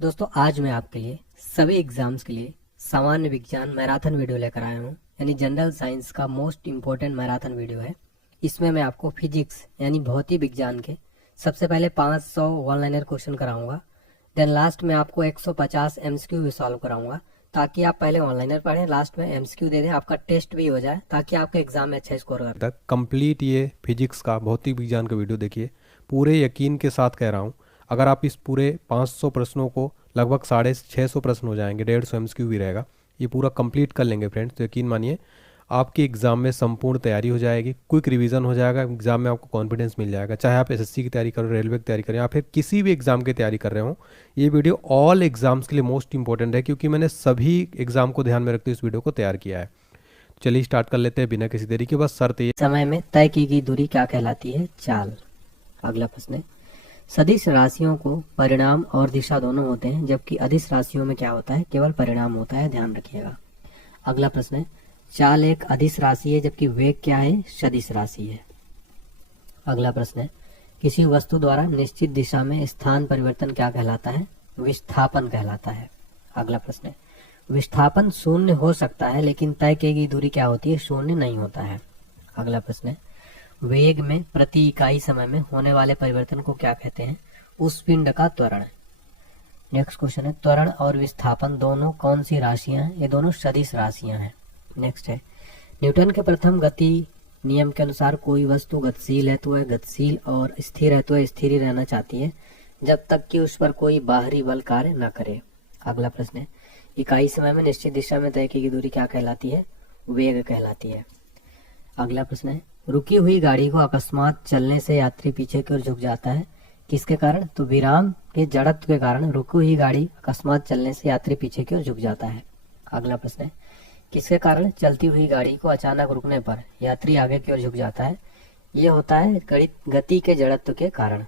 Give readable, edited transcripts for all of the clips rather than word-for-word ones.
दोस्तों आज मैं आपके लिए सभी एग्जाम्स के लिए सामान्य विज्ञान मैराथन वीडियो लेकर आया हूँ। यानी जनरल साइंस का मोस्ट इम्पोर्टेंट मैराथन वीडियो है। इसमें मैं आपको फिजिक्स यानी भौतिक विज्ञान के सबसे पहले 500 वन लाइनर क्वेश्चन कराऊंगा। देन लास्ट में आपको 150 एमसीक्यू भी सॉल्व कराऊंगा, ताकि आप पहले ऑनलाइनर पढ़ें, लास्ट में एमसीक्यू दे दें, आपका टेस्ट भी हो जाए, ताकि आपका एग्जाम में अच्छा स्कोर कर तक कंप्लीट ये फिजिक्स का भौतिक विज्ञान का वीडियो देखिए। पूरे यकीन के साथ कह रहा हूँ, अगर आप इस पूरे 500 प्रश्नों को लगभग 650 प्रश्न हो जाएंगे, 150 एमसीक्यू भी रहेगा, ये पूरा कंप्लीट कर लेंगे फ्रेंड्स, तो यकीन मानिए आपकी एग्ज़ाम में संपूर्ण तैयारी हो जाएगी, क्विक रिवीजन हो जाएगा, एग्ज़ाम में आपको कॉन्फिडेंस मिल जाएगा। चाहे आप एसएससी की तैयारी करो, रेलवे की तैयारी करें या फिर किसी भी एग्ज़ाम की तैयारी कर रहे हो, ये वीडियो ऑल एग्ज़ाम्स के लिए मोस्ट इंपॉर्टेंट है, क्योंकि मैंने सभी एग्ज़ाम को ध्यान में रखते हुए इस वीडियो को तैयार किया है। चलिए स्टार्ट कर लेते हैं बिना किसी देरी के। बस शर्त ये, समय में तय की गई दूरी क्या कहलाती है? चाल। अगला प्रश्न है, सदिश राशियों को परिणाम और दिशा दोनों होते हैं, जबकि अदिश राशियों में क्या होता है? केवल परिणाम होता है, ध्यान रखिएगा। अगला प्रश्न है, चाल एक अदिश राशि है, जबकि वेग क्या है? सदिश राशि है। अगला प्रश्न है, किसी वस्तु द्वारा निश्चित दिशा में स्थान परिवर्तन क्या कहलाता है? विस्थापन कहलाता है। अगला प्रश्न है, विस्थापन शून्य हो सकता है, लेकिन तय की गई दूरी क्या होती है? शून्य नहीं होता है। अगला प्रश्न है, वेग में प्रति इकाई समय में होने वाले परिवर्तन को क्या कहते हैं? उस पिंड का त्वरण। नेक्स्ट क्वेश्चन है, त्वरण और विस्थापन दोनों कौन सी राशियां हैं? ये दोनों सदिश राशियां हैं। नेक्स्ट है, न्यूटन के प्रथम गति नियम के अनुसार कोई वस्तु गतिशील है तो वह गतिशील और स्थिर है तो वह स्थिर ही रहना चाहती है, जब तक कि उस पर कोई बाहरी बल कार्य न करे। अगला प्रश्न है, इकाई समय में निश्चित दिशा में तय की गई दूरी क्या कहलाती है? वेग कहलाती है। अगला प्रश्न है, रुकी हुई गाड़ी को अकस्मात चलने से यात्री पीछे की ओर झुक जाता है, किसके कारण? तो विराम के जड़त्व के कारण रुकी हुई गाड़ी अकस्मात चलने से यात्री पीछे की ओर झुक जाता है। अगला प्रश्न है, किसके कारण चलती हुई गाड़ी को अचानक रुकने पर यात्री आगे की ओर झुक जाता है? ये होता है गति के जड़त्व के कारण।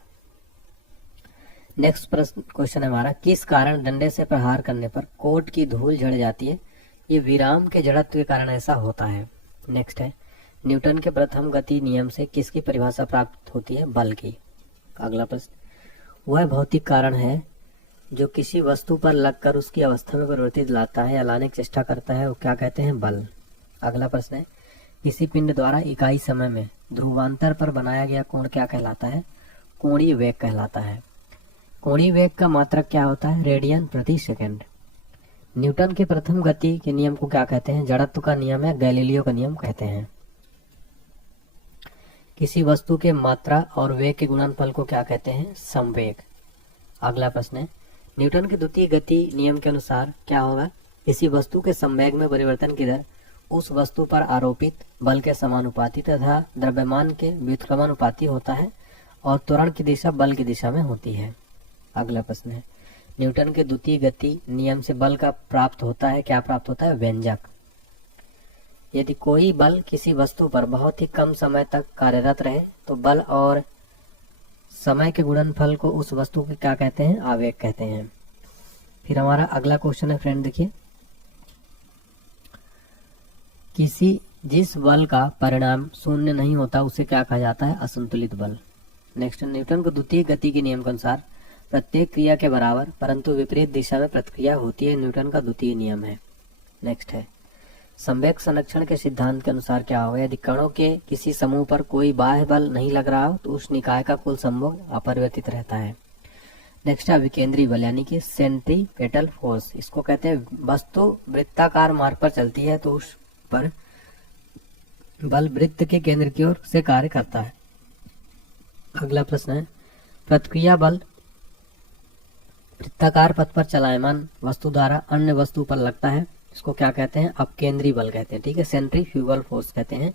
नेक्स्ट प्रश्न क्वेश्चन है हमारा, किस कारण डंडे से प्रहार करने पर कोट की धूल झड़ जाती है? ये विराम के जड़त्व के कारण ऐसा होता है। नेक्स्ट है, न्यूटन के प्रथम गति नियम से किसकी परिभाषा प्राप्त होती है? बल की। अगला प्रश्न, वह भौतिक कारण है जो किसी वस्तु पर लगकर उसकी अवस्था में परिवर्तित लाता है या लाने की चेष्टा करता है, वो क्या कहते हैं? बल। अगला प्रश्न है, किसी पिंड द्वारा इकाई समय में ध्रुवांतर पर बनाया गया कोण क्या कहलाता है? कोणीय वेग कहलाता है। कोणीय वेग का मात्रक क्या होता है? रेडियन प्रति सेकंड। न्यूटन के प्रथम गति के नियम को क्या कहते हैं? जड़त्व का नियम है, गैलीलियो का नियम कहते हैं। किसी वस्तु के मात्रा और वेग के गुणनफल को क्या कहते हैं? संवेग। अगला प्रश्न है, न्यूटन के द्वितीय गति नियम के अनुसार क्या होगा? किसी वस्तु के संवेग में परिवर्तन की दर उस वस्तु पर आरोपित बल के समानुपाती तथा द्रव्यमान के व्युत्क्रमानुपाती होता है, और त्वरण की दिशा बल की दिशा में होती है। अगला प्रश्न है, न्यूटन के द्वितीय गति नियम से बल का प्राप्त होता है, क्या प्राप्त होता है? व्यंजक। यदि कोई बल किसी वस्तु पर बहुत ही कम समय तक कार्यरत रहे तो बल और समय के गुणनफल को उस वस्तु के क्या कहते हैं? आवेग कहते हैं। फिर हमारा अगला क्वेश्चन है फ्रेंड, देखिए, जिस बल का परिणाम शून्य नहीं होता उसे क्या कहा जाता है? असंतुलित बल। नेक्स्ट, न्यूटन को द्वितीय गति के नियम के अनुसार प्रत्येक क्रिया के बराबर परंतु विपरीत दिशा में प्रतिक्रिया होती है, न्यूटन का द्वितीय नियम है। नेक्स्ट है, संवेग संरक्षण के सिद्धांत के अनुसार क्या होगा? यदि कणों के किसी समूह पर कोई बाह्य बल नहीं लग रहा हो तो उस निकाय का कुल संवेग अपरिवर्तित रहता है। नेक्स्ट है विकेंद्री बल, यानी कि सेंट्रीपेटल फोर्स, इसको कहते हैं वस्तु वृत्ताकार मार्ग पर चलती है तो उस पर बल वृत्त के केंद्र की ओर से कार्य करता है। अगला प्रश्न है, प्रतिक्रिया बल वृत्ताकार पथ पर चलायमान वस्तु द्वारा अन्य वस्तु पर लगता है, इसको क्या कहते हैं? अपकेंद्री बल कहते हैं, ठीक है, सेंट्रीफ्यूगल फोर्स कहते हैं।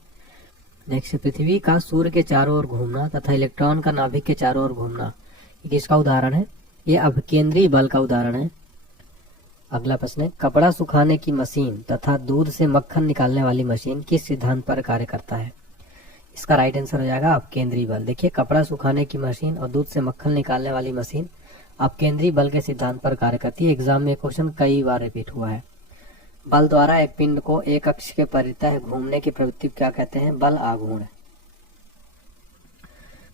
नेक्स्ट, पृथ्वी का सूर्य के चारों ओर घूमना तथा इलेक्ट्रॉन का नाभिक के चारों ओर घूमना, ये किसका उदाहरण है? ये अपकेंद्री बल का उदाहरण है। अगला प्रश्न है, कपड़ा सुखाने की मशीन तथा दूध से मक्खन निकालने वाली मशीन किस सिद्धांत पर कार्य करता है? इसका राइट आंसर हो जाएगा अपकेंद्री बल। देखिए, कपड़ा सुखाने की मशीन और दूध से मक्खन निकालने वाली मशीन अपकेंद्री बल के सिद्धांत पर कार्य करती है। एग्जाम में क्वेश्चन कई बार रिपीट हुआ है। बल द्वारा एक पिंड को एक अक्ष के परितः घूमने की प्रवृत्ति क्या कहते हैं? बल आघूर्ण।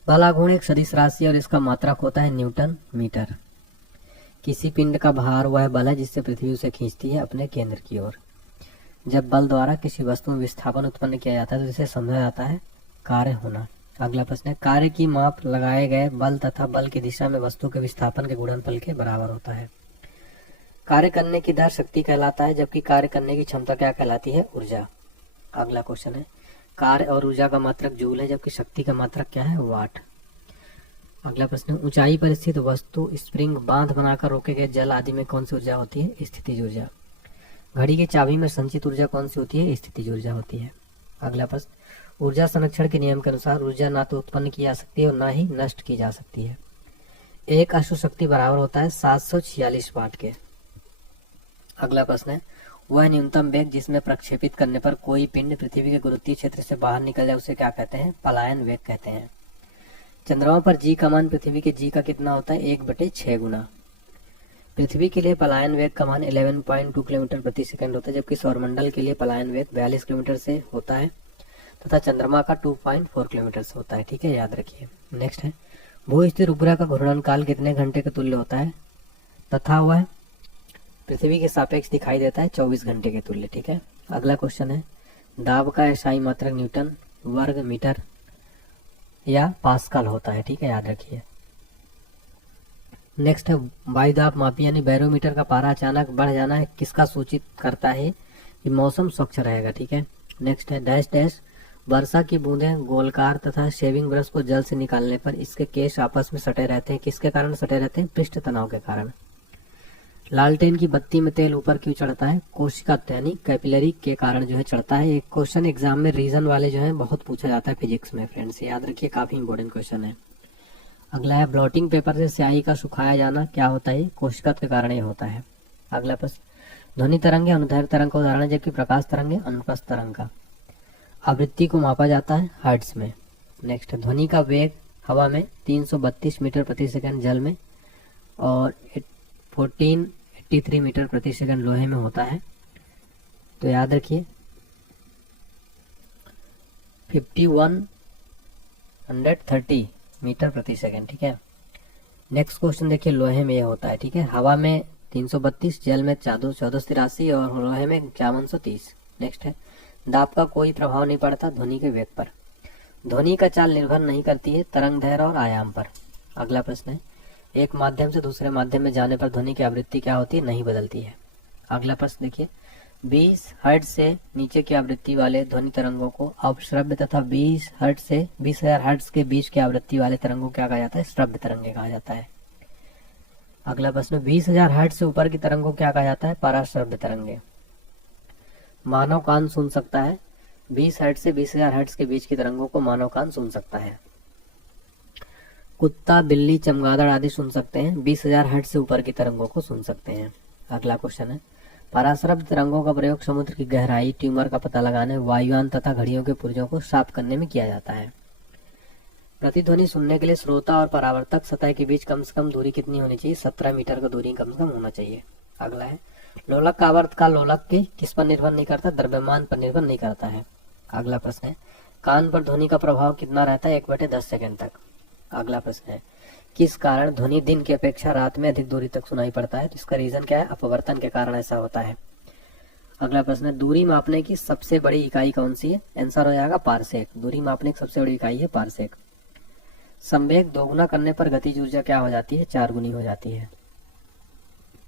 बल आघूर्ण एक सदिश राशि और इसका मात्रक होता है न्यूटन मीटर। किसी पिंड का भार वह बल है जिससे पृथ्वी उसे खींचती है अपने केंद्र की ओर। जब बल द्वारा किसी वस्तु में विस्थापन उत्पन्न किया जाता है तो इसे समझा जाता है कार्य होना। अगला प्रश्न है, कार्य की माप लगाए गए बल तथा बल की दिशा में वस्तु के विस्थापन के गुणनफल के बराबर होता है। कार्य करने की दर शक्ति कहलाता है, जबकि कार्य करने की क्षमता क्या कहलाती है? ऊर्जा। अगला क्वेश्चन है, कार्य और ऊर्जा का मात्रक जूल है, जबकि शक्ति का मात्रक क्या है? वाट। अगला प्रश्न, ऊंचाई पर स्थित वस्तु, स्प्रिंग, बांध बनाकर रोके गए जल आदि में कौन सी ऊर्जा होती है? स्थितिज ऊर्जा। घड़ी की चाबी में संचित ऊर्जा कौन सी होती है? स्थितिज ऊर्जा होती है। अगला प्रश्न, ऊर्जा संरक्षण के नियम के अनुसार ऊर्जा ना तो उत्पन्न की जा सकती है और ना ही नष्ट की जा सकती है। एक अश्व शक्ति बराबर होता है 746 वाट के। अगला प्रश्न है, वह न्यूनतम वेग जिसमें प्रक्षेपित करने पर कोई पिंड पृथ्वी के गुरुत्वीय क्षेत्र से बाहर निकल जाए उसे क्या कहते हैं? पलायन वेग कहते हैं। चंद्रमा पर जी का मान पृथ्वी के जी का कितना होता है? 1/6 गुना। पृथ्वी के लिए पलायन वेग का मान 11.2 किलोमीटर प्रति सेकंड होता है, जबकि सौरमंडल के लिए पलायन वेग 42 किलोमीटर से होता है तथा चंद्रमा का 2.4 किलोमीटर से होता है। ठीक है, याद रखिए। नेक्स्ट है, भू स्थिर उपग्रह का घूर्णन काल कितने घंटे के तुल्य होता है तथा वह पृथ्वी के सापेक्ष दिखाई देता है? 24 घंटे के तुल्य। ठीक है। अगला क्वेश्चन है, दाब का एसआई मात्रक न्यूटन, वर्ग मीटर या पास्कल होता है। ठीक है, याद रखिए। नेक्स्ट है, वायुदाब मापी यानी बैरोमीटर का पारा अचानक बढ़ जाना है किसका सूचित करता है कि मौसम स्वच्छ रहेगा? ठीक है। नेक्स्ट है, डैश डैश, वर्षा की बूंदें गोलकार तथा शेविंग ब्रश को जल से निकालने पर इसके केश आपस में सटे रहते हैं, किसके कारण सटे रहते हैं? पृष्ठ तनाव के कारण। लालटेन की बत्ती में तेल ऊपर क्यों चढ़ता है? कोशिका यानी कैपिलरी के कारण जो है चढ़ता है। एक क्वेश्चन एग्जाम में रीजन वाले जो है बहुत पूछा जाता है फिजिक्स में फ्रेंड्स, याद रखिए, काफी इंपॉर्टेंट क्वेश्चन है। अगला है, ब्लॉटिंग पेपर से स्याही का सुखाया जाना क्या होता है? कोशिका के कारण ये होता है। अगला प्रश्न, ध्वनि तरंग अनुदैर्घ्य तरंग का उदाहरण है, जबकि प्रकाश तरंग अनुप्रस्थ तरंग का। आवृत्ति को मापा जाता है हर्ट्ज में। नेक्स्ट, ध्वनि का वेग हवा में 332 मीटर प्रति सेकंड जल में और 1483 मीटर प्रति सेकंड लोहे में होता है। तो याद रखिए 5130 मीटर प्रति सेकंड। ठीक है। नेक्स्ट क्वेश्चन देखिए, लोहे में ये होता है। ठीक है, हवा में 332, जल में 1483 और लोहे में 5130। नेक्स्ट है, दाब का कोई प्रभाव नहीं पड़ता ध्वनि के वेग पर। ध्वनि का चाल निर्भर नहीं करती है तरंग दैर्घ्य और आयाम पर। अगला प्रश्न है, एक माध्यम से दूसरे माध्यम में जाने पर ध्वनि की आवृत्ति क्या होती है? नहीं बदलती है। अगला प्रश्न देखिए, 20 हर्ट्ज से नीचे की आवृत्ति वाले ध्वनि तरंगों को अपश्रव्य तथा 20 हर्ट्ज से 20,000 हर्ट्ज के बीच की आवृत्ति वाले तरंगों को क्या कहा जाता है? श्रव्य तरंगे कहा जाता है। अगला प्रश्न, 20,000 हर्ट्ज से ऊपर की तरंगों को क्या कहा जाता है? पराश्रव्य तरंगे। मानव कान सुन सकता है 20 हर्ट्ज से 20,000 हर्ट्ज के बीच की तरंगों को मानव कान सुन सकता है। कुत्ता, बिल्ली, चमगादड़ आदि सुन सकते हैं 20,000 हर्ट्ज से ऊपर की तरंगों को सुन सकते हैं। अगला क्वेश्चन है, पराश्रव्य तरंगों का प्रयोग समुद्र की गहराई, ट्यूमर का पता लगाने, वायुयान तथा घड़ियों के पुर्जों को साफ करने में किया जाता है। प्रतिध्वनि सुनने के लिए श्रोता और परावर्तक सतह के बीच कम से कम दूरी कितनी होनी चाहिए? 17 मीटर का दूरी कम से कम होना चाहिए। अगला है, लोलक का आवर्त काल लोलक के किस पर निर्भर नहीं करता? द्रव्यमान पर निर्भर नहीं करता है। अगला प्रश्न है, कान पर ध्वनि का प्रभाव कितना रहता है? 1/10 सेकंड तक। अगला प्रश्न है, किस कारण ध्वनि दिन की अपेक्षा रात में अधिक दूरी तक सुनाई पड़ता है? तो इसका रीजन क्या है? अपवर्तन के कारण ऐसा होता है। अगला प्रश्न है, दूरी मापने की सबसे बड़ी इकाई कौन सी है? आंसर हो जाएगा पारसेक। दूरी मापने की सबसे बड़ी इकाई है पारसेक। संवेग दोगुना करने पर गतिज ऊर्जा क्या हो जाती है? 4 गुनी हो जाती है।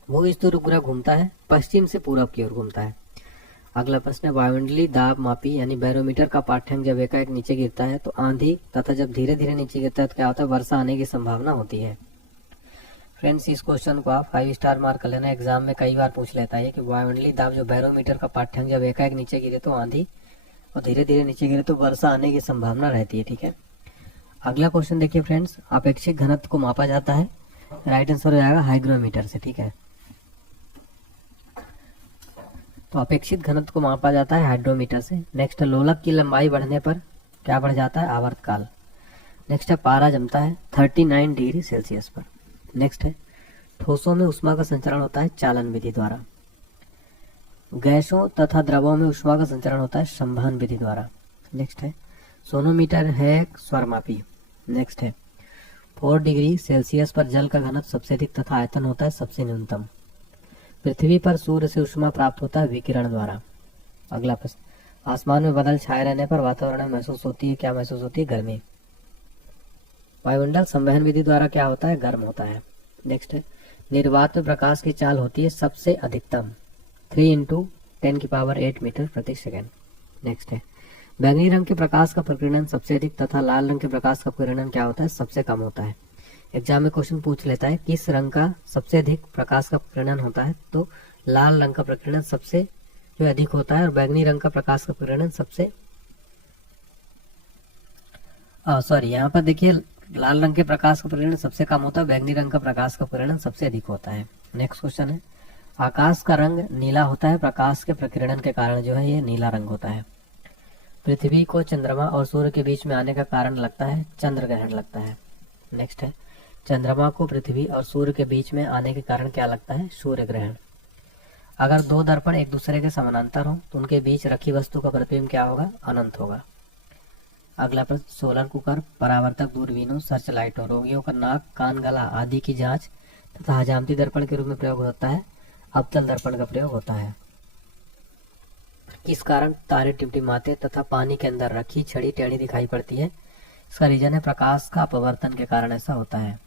भू स्थिर उपग्रह घूमता है पश्चिम से पूरब की ओर घूमता है। अगला प्रश्न है, वायुमंडलीय दाब मापी यानी बैरोमीटर का पाठ्यांक जब एकाएक नीचे गिरता है तो आंधी तथा जब धीरे धीरे नीचे गिरता है तो क्या होता है? वर्षा आने की संभावना होती है। फ्रेंड्स, इस क्वेश्चन को आप 5 स्टार मार्क कर लेना, एग्जाम में कई बार पूछ लेता है कि वायुमंडलीय दाब जो बैरोमीटर का पाठ्यांक जब एकाएक नीचे गिरे तो आंधी और धीरे धीरे नीचे गिरे तो वर्षा आने की संभावना रहती है। ठीक है। अगला क्वेश्चन देखिए फ्रेंड्स, अपेक्षित घनत्व को मापा जाता है, राइट आंसर हो जाएगा हाइग्रोमीटर से। ठीक है, तो अपेक्षित घनत्व को मापा जाता है हाइड्रोमीटर से। नेक्स्ट, लोलक की लंबाई बढ़ने पर क्या बढ़ जाता है? आवर्तकाल। नेक्स्ट है, पारा जमता है 39 डिग्री सेल्सियस पर। नेक्स्ट है, ठोसों में ऊष्मा का संचरण होता है चालन विधि द्वारा। गैसों तथा द्रवों में ऊष्मा का संचरण होता है संवहन विधि द्वारा। नेक्स्ट है, सोनोमीटर है स्वरमापी। नेक्स्ट है, 4 डिग्री सेल्सियस पर जल का घनत्व सबसे अधिक तथा आयतन होता है सबसे न्यूनतम। पृथ्वी पर सूर्य से ऊष्मा प्राप्त होता है विकिरण द्वारा। अगला प्रश्न, आसमान में बादल छाए रहने पर वातावरण में महसूस होती है, क्या महसूस होती है? गर्मी। वायुमंडल संवहन विधि द्वारा क्या होता है? गर्म होता है। नेक्स्ट है, निर्वात में प्रकाश की चाल होती है सबसे अधिकतम 3 × 10⁸ मीटर प्रति सेकेंड। नेक्स्ट है, बैंगनी रंग के प्रकाश का प्रकीर्णन सबसे अधिक तथा लाल रंग के प्रकाश का प्रकीर्णन क्या होता है? सबसे कम होता है। एग्जाम में क्वेश्चन पूछ लेता है किस रंग का सबसे अधिक प्रकाश का प्रकीर्णन होता है, तो लाल रंग का प्रकीर्णन सबसे जो अधिक होता है और बैंगनी रंग का प्रकाश का प्रकीर्णन सबसे यहाँ पर देखिए लाल रंग के प्रकाश का प्रकीर्णन सबसे कम होता है, बैंगनी रंग का प्रकाश का प्रकीर्णन सबसे अधिक होता है। नेक्स्ट क्वेश्चन है, आकाश का रंग नीला होता है प्रकाश के प्रकीर्णन के कारण जो है ये नीला रंग होता है। पृथ्वी को चंद्रमा और सूर्य के बीच में आने का कारण लगता है चंद्र ग्रहण लगता है। नेक्स्ट है, चंद्रमा को पृथ्वी और सूर्य के बीच में आने के कारण क्या लगता है? सूर्य ग्रहण। अगर दो दर्पण एक दूसरे के समानांतर हो तो उनके बीच रखी वस्तु का प्रतिबिंब क्या होगा? अनंत होगा। अगला प्रश्न, सोलर कुकर, परावर्तक दूरबीनों, सर्च लाइटों, रोगियों का नाक, कान, गला आदि की जांच तथा हजामती दर्पण के रूप में प्रयोग होता है, अवतल दर्पण का प्रयोग होता है। किस कारण तारे टिमटिमाते तथा पानी के अंदर रखी छड़ी टेढ़ी दिखाई पड़ती है? इसका रीजन है प्रकाश का अपवर्तन के कारण ऐसा होता है।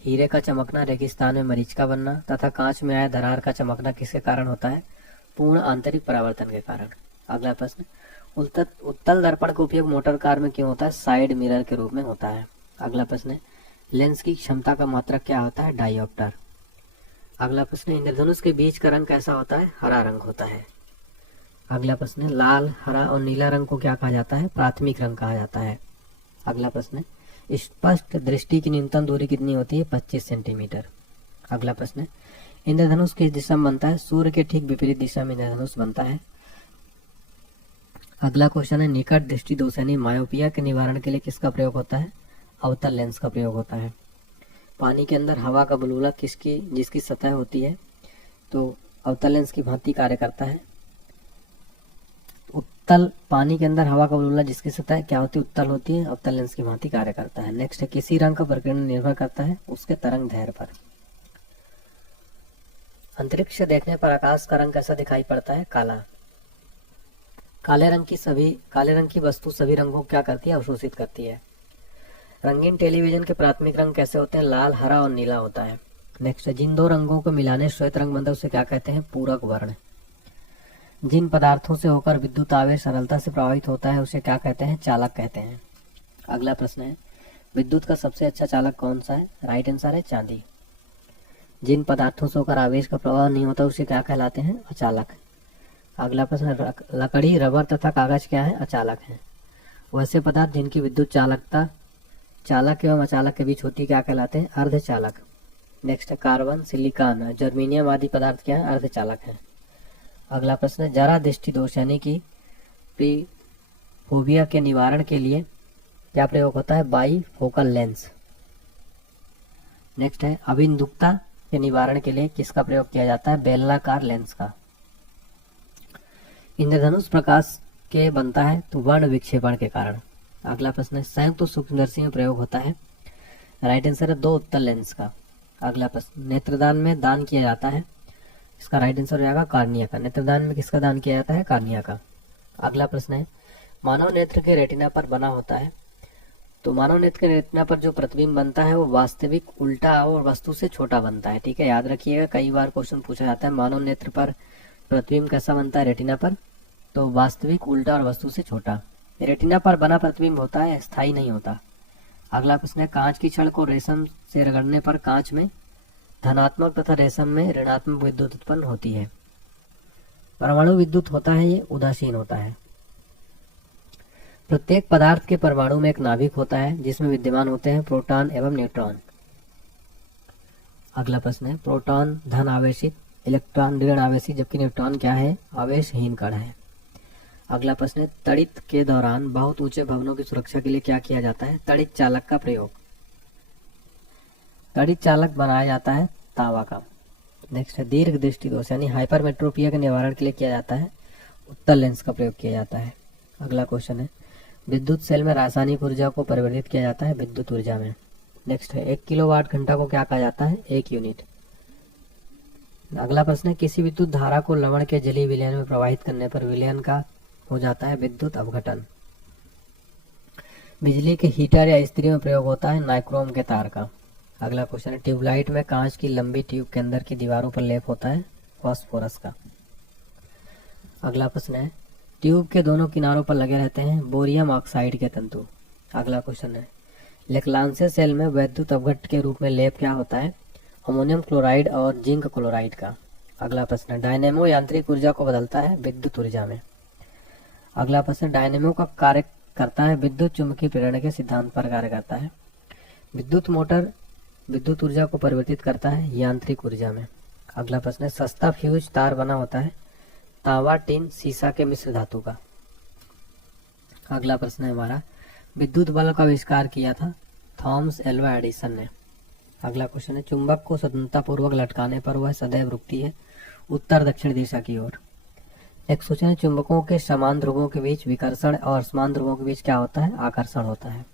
हीरे का चमकना, रेगिस्तान में मरीच का बनना तथा कांच में आया दरार का चमकना किसके कारण होता है? पूर्ण आंतरिक परावर्तन के कारण। अगला प्रश्न, उत्तल दर्पण का उपयोग मोटर कार में क्यों होता है? साइड मिरर के रूप में होता है। अगला प्रश्न है, लेंस की क्षमता का मात्रक क्या होता है? डायोप्टर। अगला प्रश्न, इंद्रधनुष के बीच का रंग कैसा होता है? हरा रंग होता है। अगला प्रश्न है, लाल, हरा और नीला रंग को क्या कहा जाता है? प्राथमिक रंग कहा जाता है। अगला प्रश्न है, स्पष्ट दृष्टि की न्यूनतम दूरी कितनी होती है? 25 सेंटीमीटर। अगला प्रश्न है, इंद्रधनुष किस दिशा में बनता है? सूर्य के ठीक विपरीत दिशा में इंद्रधनुष बनता है। अगला क्वेश्चन है, निकट दृष्टि दोष यानी मायोपिया के निवारण के लिए किसका प्रयोग होता है? अवतल लेंस का प्रयोग होता है। पानी के अंदर हवा का बुलबुला जिसकी सतह होती है तो अवतल लेंस की भांति कार्य करता है। उत्तल पानी के अंदर हवा का बुलबुला जिसकी सतह क्या होती है? उत्तल होती है, अवतल लेंस की भांति कार्य करता है। नेक्स्ट है, किसी रंग का प्रकीर्णन निर्भर करता है उसके तरंग दैर्घ्य पर। अंतरिक्ष देखने पर आकाश का रंग कैसा दिखाई पड़ता है? काला। काले रंग की वस्तु सभी रंगों को क्या करती है? अवशोषित करती है। रंगीन टेलीविजन के प्राथमिक रंग कैसे होते हैं? लाल, हरा और नीला होता है। नेक्स्ट है, जिन दो रंगों को मिलाने श्वेत रंग बनता है उसे क्या कहते हैं? पूरक वर्ण। जिन पदार्थों से होकर विद्युत आवेश सरलता से प्रवाहित होता है उसे क्या कहते हैं? चालक कहते हैं। अगला प्रश्न है, विद्युत का सबसे अच्छा चालक कौन सा है? राइट आंसर है चांदी। जिन पदार्थों से होकर आवेश का प्रवाह नहीं होता उसे क्या कहलाते हैं? अचालक। अगला प्रश्न, लकड़ी, रबर तथा कागज क्या है? अचालक है। वैसे पदार्थ जिनकी विद्युत चालकता चालक एवं अचालक के बीच होती है क्या कहलाते हैं? अर्धचालक। नेक्स्ट है, कार्बन, सिलिकॉन, जर्मेनियम आदि पदार्थ क्या है? अर्धचालक है। अगला प्रश्न है, जरा दृष्टि दोष यानी कि प्रीफोबिया के निवारण के लिए क्या प्रयोग होता है? Bifocal lens. नेक्स्ट है, अभिंदुकता के निवारण के लिए किसका प्रयोग किया जाता है? बेलनाकार लेंस का। इंद्रधनुष प्रकाश के बनता है तो वर्ण विक्षेपण के कारण। अगला प्रश्न है, संयुक्त सूक्ष्मदर्शी में प्रयोग होता है? राइट आंसर है 2 उत्तल लेंस का। अगला प्रश्न, नेत्रदान में दान किया जाता है? इसका राइट आंसर हो जाएगा कार्निया का। नेत्रदान में किसका दान किया जाता है? कार्निया का। अगला प्रश्न है, मानव नेत्र के रेटिना पर बना होता है तो मानव नेत्र के रेटिना पर जो प्रतिबिंब बनता है वो वास्तविक, उल्टा और वस्तु से छोटा बनता है। ठीक है, याद रखिएगा, कई बार क्वेश्चन पूछा जाता है मानव नेत्र पर प्रतिबिंब कैसा बनता है रेटिना पर? तो वास्तविक, उल्टा और वस्तु से छोटा। रेटिना पर बना प्रतिबिंब होता है, स्थायी नहीं होता। अगला प्रश्न है, कांच की छड़ को रेशम से रगड़ने पर कांच में धनात्मक तथा रेशम में ऋणात्मक विद्युत उत्पन्न होती है। परमाणु विद्युत होता है ये उदासीन होता है। प्रत्येक पदार्थ के परमाणु में एक नाभिक होता है जिसमें विद्यमान होते हैं प्रोटॉन एवं न्यूट्रॉन। अगला प्रश्न है, प्रोटॉन धन आवेशित, इलेक्ट्रॉन ऋण आवेशित, जबकि न्यूट्रॉन क्या है? आवेशहीन कण है। अगला प्रश्न है, तड़ित के दौरान बहुत ऊंचे भवनों की सुरक्षा के लिए क्या किया जाता है? तड़ित चालक का प्रयोग। तड़ित चालक बनाया जाता है तांबा का। नेक्स्ट है, दीर्घ दृष्टि दोष यानी हाइपरमेट्रोपिया के निवारण के लिए किया जाता है? उत्तल लेंस का प्रयोग किया जाता है। अगला क्वेश्चन है, विद्युत सेल में रासायनिक ऊर्जा को परिवर्तित किया जाता है? विद्युत ऊर्जा में। नेक्स्ट है 1 किलोवाट घंटा को क्या कहा जाता है? 1 यूनिट। अगला प्रश्न है किसी विद्युत धारा को लवण के जलीय विलयन में प्रवाहित करने पर विलयन का हो जाता है विद्युत अपघटन। बिजली के हीटर या इस्त्री में प्रयोग होता है नाइक्रोम के तार का। अगला क्वेश्चन है ट्यूबलाइट में कांच की लंबी ट्यूब के अंदर की दीवारों पर लेप होता है फास्फोरस का। अगला प्रश्न है ट्यूब के दोनों किनारों पर लगे रहते हैं बोरियम ऑक्साइड के तंतु। अगला क्वेश्चन है लेक्लांसे सेल में वैद्युत अपघट्ट के रूप में लेप क्या होता है? अमोनियम क्लोराइड और जिंक क्लोराइड का। अगला प्रश्न है डायनेमो यांत्रिक ऊर्जा को बदलता है विद्युत ऊर्जा में। अगला प्रश्न डायनेमो का कार्य करता है विद्युत चुंबकीय प्रेरण के सिद्धांत पर कार्य करता है। विद्युत मोटर विद्युत ऊर्जा को परिवर्तित करता है यांत्रिक ऊर्जा में। अगला प्रश्न है सस्ता फ्यूज तार बना होता है तांबा टिन सीसा के मिश्र धातु का। अगला प्रश्न है हमारा विद्युत बल्ब का आविष्कार किया था थॉमस एल्वा एडिसन ने। अगला क्वेश्चन है चुंबक को स्वतंत्रता पूर्वक लटकाने पर वह सदैव रुकती है उत्तर दक्षिण दिशा की ओर। नेक्स्ट क्वेश्चन है चुंबकों के समान ध्रुवों के बीच विकर्षण और समान ध्रुवों के बीच क्या होता है? आकर्षण होता है।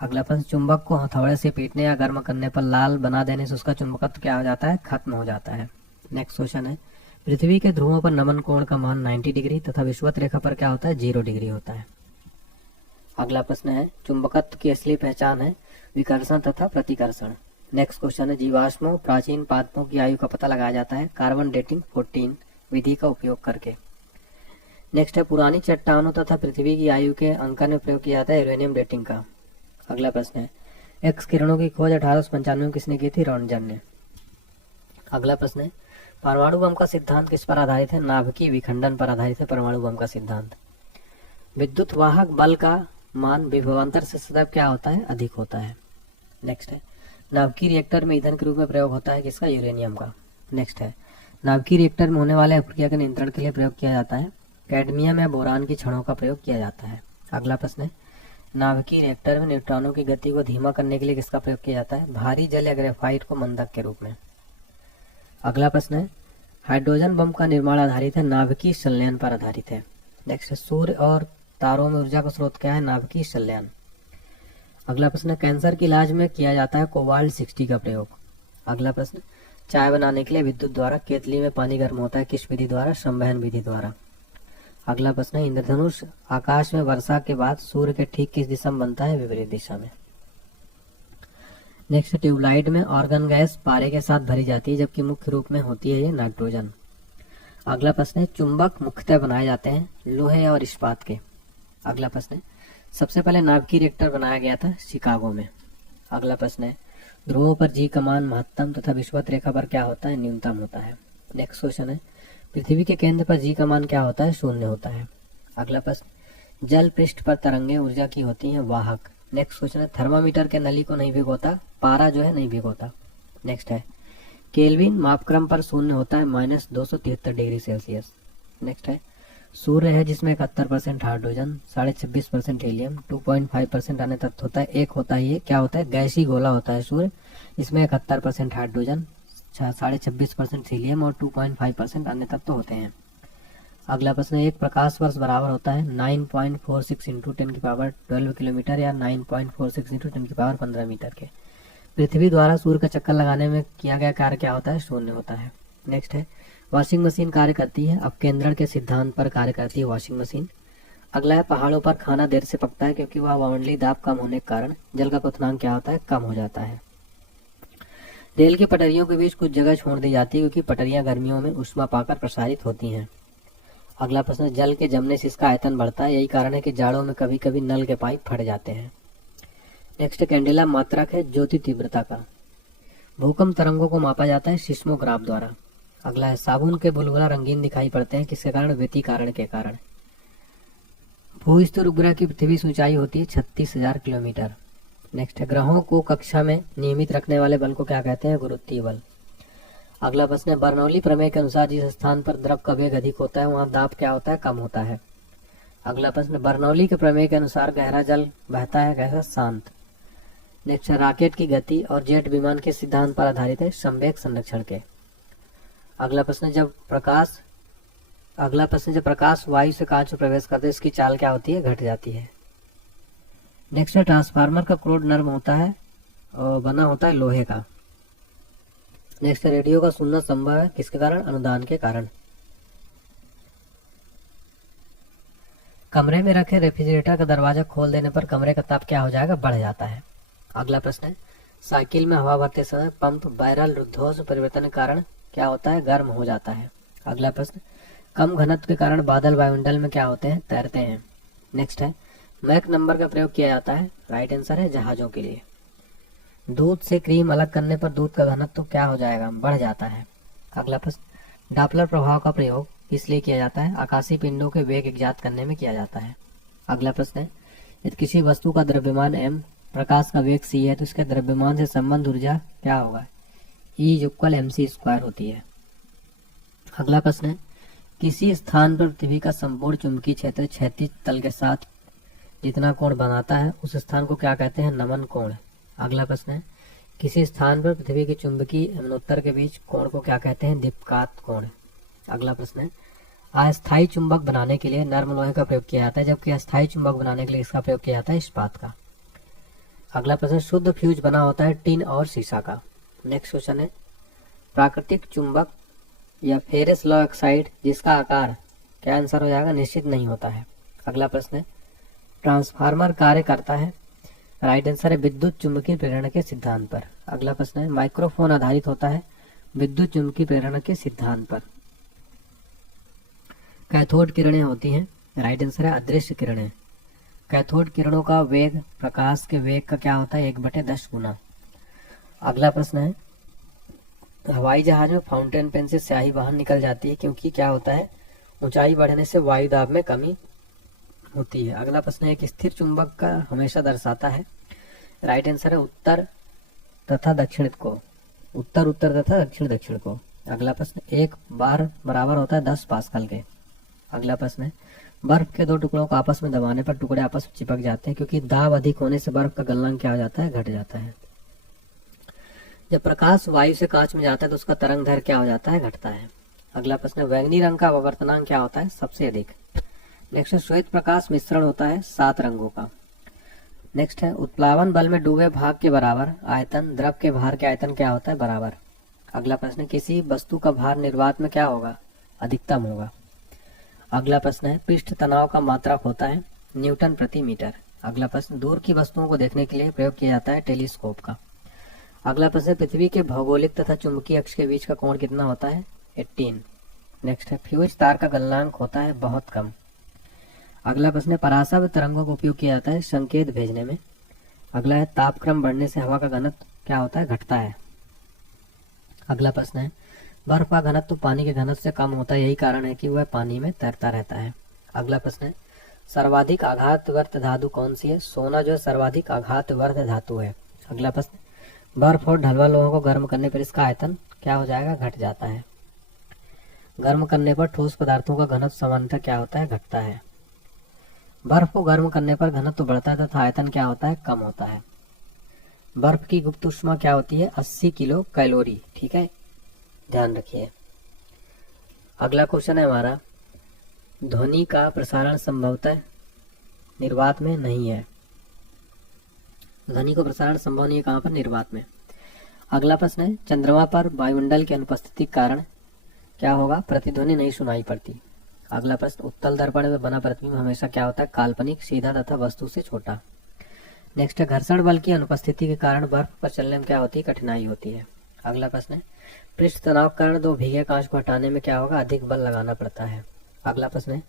अगला प्रश्न चुंबक को हथौड़े से पीटने या गर्म करने पर लाल बना देने से उसका चुंबकत्व क्या हो जाता है? खत्म हो जाता है। नेक्स्ट क्वेश्चन है पृथ्वी के ध्रुवों पर नमन कोण का मान 90 डिग्री तथा विषुवत रेखा पर क्या होता है? 0 डिग्री होता है। अगला प्रश्न है चुंबकत्व की असली पहचान है विकर्षण तथा प्रतिकर्षण। नेक्स्ट क्वेश्चन है जीवाश्मों प्राचीन पादपों की आयु का पता लगाया जाता है कार्बन डेटिंग 14 विधि का उपयोग करके। नेक्स्ट है पुरानी चट्टानों तथा पृथ्वी की आयु के अंकन में प्रयोग किया जाता है यूरेनियम डेटिंग का। अगला प्रश्न है एक्स किरणों की खोज 1895 में किसने की थी? रॉन्टजन ने। अगला प्रश्न है परमाणु बम का सिद्धांत किस पर आधारित है? नाभिकीय विखंडन पर आधारित है परमाणु बम का सिद्धांत। विद्युत वाहक बल का मान विभवांतर से सदैव क्या होता है? अधिक होता है। नेक्स्ट है नाभिकीय रिएक्टर में ईंधन के रूप में प्रयोग होता है किसका? यूरेनियम का। नेक्स्ट है नाभिकीय रिएक्टर में होने वाले अपक्रिया के नियंत्रण के लिए प्रयोग किया जाता है कैडमियम या बोरान की छड़ों का प्रयोग किया जाता है। अगला प्रश्न है नाभिकीय रिएक्टर में न्यूट्रॉनों की गति को धीमा करने के लिए किसका प्रयोग किया जाता है? भारी जल या ग्रेफाइट को मंदक के रूप में। अगला प्रश्न है हाइड्रोजन बम का निर्माण आधारित है नाभिकीय संलयन पर आधारित है। नेक्स्ट है सूर्य और तारों में ऊर्जा का स्रोत क्या है? नाभिकीय संलयन। अगला प्रश्न कैंसर के इलाज में किया जाता है कोबाल्ट 60 का प्रयोग। अगला प्रश्न चाय बनाने के लिए विद्युत द्वारा केतली में पानी गर्म होता है किस विधि द्वारा? संवहन विधि द्वारा। अगला प्रश्न है इंद्रधनुष आकाश में वर्षा के बाद सूर्य के ठीक किस दिशा में बनता है? विपरीत दिशा में। नेक्स्ट ट्यूबलाइट में ऑर्गन गैस पारे के साथ भरी जाती है जबकि मुख्य रूप में होती है ये नाइट्रोजन। अगला प्रश्न है चुंबक मुख्यतः बनाए जाते हैं लोहे और इस्पात के। अगला प्रश्न है सबसे पहले नाभिकीय रिएक्टर बनाया गया था शिकागो में। अगला प्रश्न है ध्रुवों पर जी का मान महत्तम तथा विषुवत रेखा पर क्या होता है? न्यूनतम होता है। नेक्स्ट क्वेश्चन है पृथ्वी के केंद्र पर जी का मान क्या होता है? 0 होता है। अगला प्रश्न जल पृष्ठ पर तरंगें ऊर्जा की होती हैं वाहक। नेक्स्ट क्वेश्चन है थर्मामीटर के नली को नहीं भिगोता पारा जो है नहीं भिगोता। नेक्स्ट है केल्विन मापक्रम पर 0 होता है -273 डिग्री सेल्सियस। नेक्स्ट है सूर्य है जिसमें 71% हाइड्रोजन 26.5% हीलियम 2.5% अन्य तत्व होता है। एक होता है ये क्या होता है? गैसीय गोला होता है सूर्य इसमें 71% हाइड्रोजन 26.5% हीलियम और 2.5% अन्य तत्व होते हैं। अगला प्रश्न एक प्रकाश वर्ष बराबर होता है 9.46 इंटू 10 की पावर 12 किलोमीटर या 9.46 इंटू 10 की पावर 15 मीटर के। पृथ्वी द्वारा सूर्य का चक्कर लगाने में किया गया कार्य क्या होता है? 0 होता है। नेक्स्ट है वॉशिंग मशीन कार्य करती है अपकेंद्रण के सिद्धांत पर कार्य करती है वॉशिंग मशीन। अगला है पहाड़ों पर खाना देर से पकता है क्योंकि वह वायुमंडलीय दाब कम होने के कारण जल का क्वथनांक क्या होता है? कम हो जाता है। रेल की पटरियों के बीच कुछ जगह छोड़ दी जाती है क्योंकि पटरियां गर्मियों में ऊष्मा पाकर प्रसारित होती हैं। अगला प्रश्न जल के जमने से इसका आयतन बढ़ता है यही कारण है कि जाड़ों में कभी कभी नल के पाइप फट जाते हैं। नेक्स्ट कैंडेला मात्रक है ज्योति तीव्रता का। भूकंप तरंगों को मापा जाता है सिस्मोग्राफ द्वारा। अगला है साबुन के बुलबुला रंगीन दिखाई पड़ते हैं किसके कारण? व्यतिकरण के कारण। भूस्थिर उपग्रह की पृथ्वी की ऊंचाई होती है 36,000 किलोमीटर। नेक्स्ट है ग्रहों को कक्षा में नियमित रखने वाले बल को क्या कहते हैं? गुरुत्वीय बल। अगला प्रश्न है बर्नौली प्रमेय के अनुसार जिस स्थान पर द्रव का वेग अधिक होता है वहां दाब क्या होता है? कम होता है। अगला प्रश्न बर्नौली के प्रमेय के अनुसार गहरा जल बहता है कैसा? शांत। नेक्स्ट रॉकेट की गति और जेट विमान के सिद्धांत पर आधारित है संवेग संरक्षण के। अगला प्रश्न जब प्रकाश वायु से कांच में प्रवेश करते है इसकी चाल क्या होती है? घट जाती है। नेक्स्ट है ट्रांसफार्मर का क्रोड नर्म होता है और बना होता है लोहे का। नेक्स्ट है रेडियो का सुनना संभव है किसके कारण? अनुदान के कारण। कमरे में रखे रेफ्रिजरेटर का दरवाजा खोल देने पर कमरे का ताप क्या हो जाएगा? बढ़ जाता है। अगला प्रश्न है साइकिल में हवा भरते समय पंप बैरल रुद्धोष परिवर्तन के कारण क्या होता है? गर्म हो जाता है। अगला प्रश्न कम घनत्व के कारण बादल वायुमंडल में क्या होते हैं? तैरते हैं। नेक्स्ट है मैक नंबर का प्रयोग किया जाता है? राइट आंसर है जहाजों के लिए। दूध से क्रीम अलग करने पर दूध का घनत्व क्या हो जाएगा? बढ़ जाता है। अगला प्रश्न डापलर प्रभाव का प्रयोग इसलिए किया जाता है? आकाशीय पिंडों के वेग ज्ञात करने में किया जाता है। अगला प्रश्न है यदि किसी वस्तु का द्रव्यमान m, प्रकाश का वेग c है तो इसके द्रव्यमान से संबंध ऊर्जा क्या होगा? E=mc² होती है। अगला प्रश्न है किसी स्थान पर पृथ्वी का संपूर्ण चुंबकीय क्षेत्र क्षैतिज तल के साथ जितना कोण बनाता है उस स्थान को क्या कहते हैं? नमन कोण। अगला प्रश्न है किसी स्थान पर पृथ्वी के चुंबकीय एवं उत्तर के बीच कोण को क्या कहते हैं? दीप्तिकात कोण। अगला प्रश्न है अस्थायी चुंबक बनाने के लिए नर्म लोहे का प्रयोग किया जाता है जबकि अस्थायी चुंबक बनाने के लिए इसका प्रयोग किया जाता है? इस्पात का। अगला प्रश्न शुद्ध फ्यूज बना होता है टिन और शीशा का। नेक्स्ट क्वेश्चन है प्राकृतिक चुंबक या फेरस लॉ ऑक्साइड जिसका आकार क्या आंसर हो जाएगा? निश्चित नहीं होता है। अगला प्रश्न है ट्रांसफार्मर कार्य करता है? राइट आंसर है विद्युत चुंबकीय प्रेरण के सिद्धांत पर। अगला प्रश्न है माइक्रोफोन आधारित होता है विद्युत चुंबकीय प्रेरण के सिद्धांत पर। कैथोड किरणें होती हैं? राइट आंसर है अदृश्य किरणें। कैथोड किरणों का वेग प्रकाश के वेग का क्या होता है? 1/10 गुना। अगला प्रश्न है हवाई जहाज में फाउंटेन पेन से स्याही बाहर निकल जाती है क्योंकि क्या होता है? ऊंचाई बढ़ने से वायु दाब में कमी होती है। अगला प्रश्न है एक स्थिर चुंबक का हमेशा दर्शाता है? राइट आंसर है उत्तर तथा दक्षिण को, उत्तर उत्तर तथा दक्षिण दक्षिण को। अगला प्रश्न एक बार बराबर होता है 10 पास्कल के। अगला प्रश्न है बर्फ के दो टुकड़ों को आपस में दबाने पर टुकड़े आपस में चिपक जाते हैं क्योंकि दाब अधिक होने से बर्फ का गलनांक क्या हो जाता है? घट जाता है। जब प्रकाश वायु से कांच में जाता है तो उसका तरंग दैर्घ्य क्या हो जाता है? घटता है। अगला प्रश्न बैंगनी रंग का अपवर्तनांक क्या होता है? सबसे अधिक। नेक्स्ट है श्वेत प्रकाश मिश्रण होता है 7 रंगों का। नेक्स्ट है उत्प्लावन बल में डूबे भाग के बराबर आयतन द्रव के भार के आयतन क्या होता है? बराबर। अगला प्रश्न किसी वस्तु का भार निर्वात में क्या होगा? अधिकतम होगा। अगला प्रश्न है पृष्ठ तनाव का मात्रक होता है? न्यूटन प्रति मीटर। अगला प्रश्न दूर की वस्तुओं को देखने के लिए प्रयोग किया जाता है? टेलीस्कोप का। अगला प्रश्न पृथ्वी के भौगोलिक तथा चुंबकीय अक्ष के बीच का कोण कितना होता है? 18। नेक्स्ट है फ्यूज तार का गलनांक होता है? बहुत कम। अगला प्रश्न है परासव तरंगों का उपयोग किया जाता है संकेत भेजने में। अगला है तापक्रम बढ़ने से हवा का घनत्व क्या होता है? घटता है। अगला प्रश्न है बर्फ का घनत्व पानी के घनत्व से कम होता है, यही कारण है कि वह पानी में तैरता रहता है। अगला प्रश्न है सर्वाधिक आघातवर्त धातु कौन सी है? सोना जो है सर्वाधिक आघातवर्त धातु है। अगला प्रश्न बर्फ और ढलवा लोगों को गर्म करने पर इसका आयतन क्या हो जाएगा? घट जाता है। गर्म करने पर ठोस पदार्थों का घनत्व सामान्यतः क्या होता है? घटता है। बर्फ को गर्म करने पर घनत्व बढ़ता है तथा आयतन क्या होता है? कम होता है। बर्फ की गुप्त ऊष्मा क्या होती है? 80 किलो कैलोरी। ठीक है, ध्यान रखिए। अगला क्वेश्चन है हमारा ध्वनि का प्रसारण संभवतः निर्वात में नहीं है। ध्वनि को प्रसारण संभव नहीं है कहाँ पर? निर्वात में। अगला प्रश्न है चंद्रमा पर वायुमंडल की अनुपस्थिति के कारण क्या होगा? प्रतिध्वनि नहीं सुनाई पड़ती। अगला प्रश्न उत्तल दर्पण में बना प्रतिबिंब हमेशा क्या होता है? काल्पनिक, सीधा तथा वस्तु से छोटा। नेक्स्ट है घर्षण बल की अनुपस्थिति के कारण बर्फ पर चलने में क्या होती है? कठिनाई होती है। अगला प्रश्न है पृष्ठ तनाव के कारण दो भीगे कांच को हटाने में क्या होगा? अधिक बल लगाना पड़ता है। अगला प्रश्न है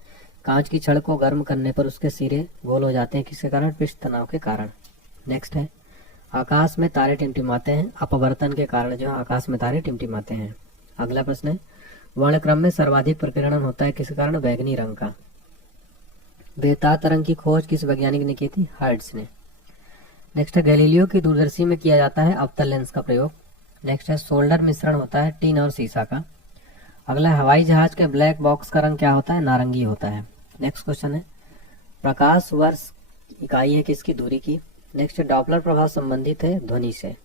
कांच की छड़ को गर्म करने पर उसके सिरे गोल हो जाते हैं, किसके कारण? पृष्ठ तनाव के कारण। नेक्स्ट है आकाश में तारे टिमटिमाते हैं अपवर्तन के कारण, जो आकाश में तारे टिमटिमाते हैं। अगला प्रश्न है वर्णक्रम में सर्वाधिक प्रकीर्णन होता है किस कारण? बैंगनी रंग का। बेतार तरंग की खोज किस वैज्ञानिक ने की थी? हर्ट्ज ने। नेक्स्ट है गैलीलियो की दूरदर्शी में किया जाता है अवतल लेंस का प्रयोग। नेक्स्ट है सोल्डर मिश्रण होता है टीन और सीसा का। अगला हवाई जहाज के ब्लैक बॉक्स का रंग क्या होता है? नारंगी होता है। नेक्स्ट क्वेश्चन है प्रकाश वर्ष इकाई है किसकी? दूरी की। नेक्स्ट डॉपलर प्रभाव संबंधित है ध्वनि से।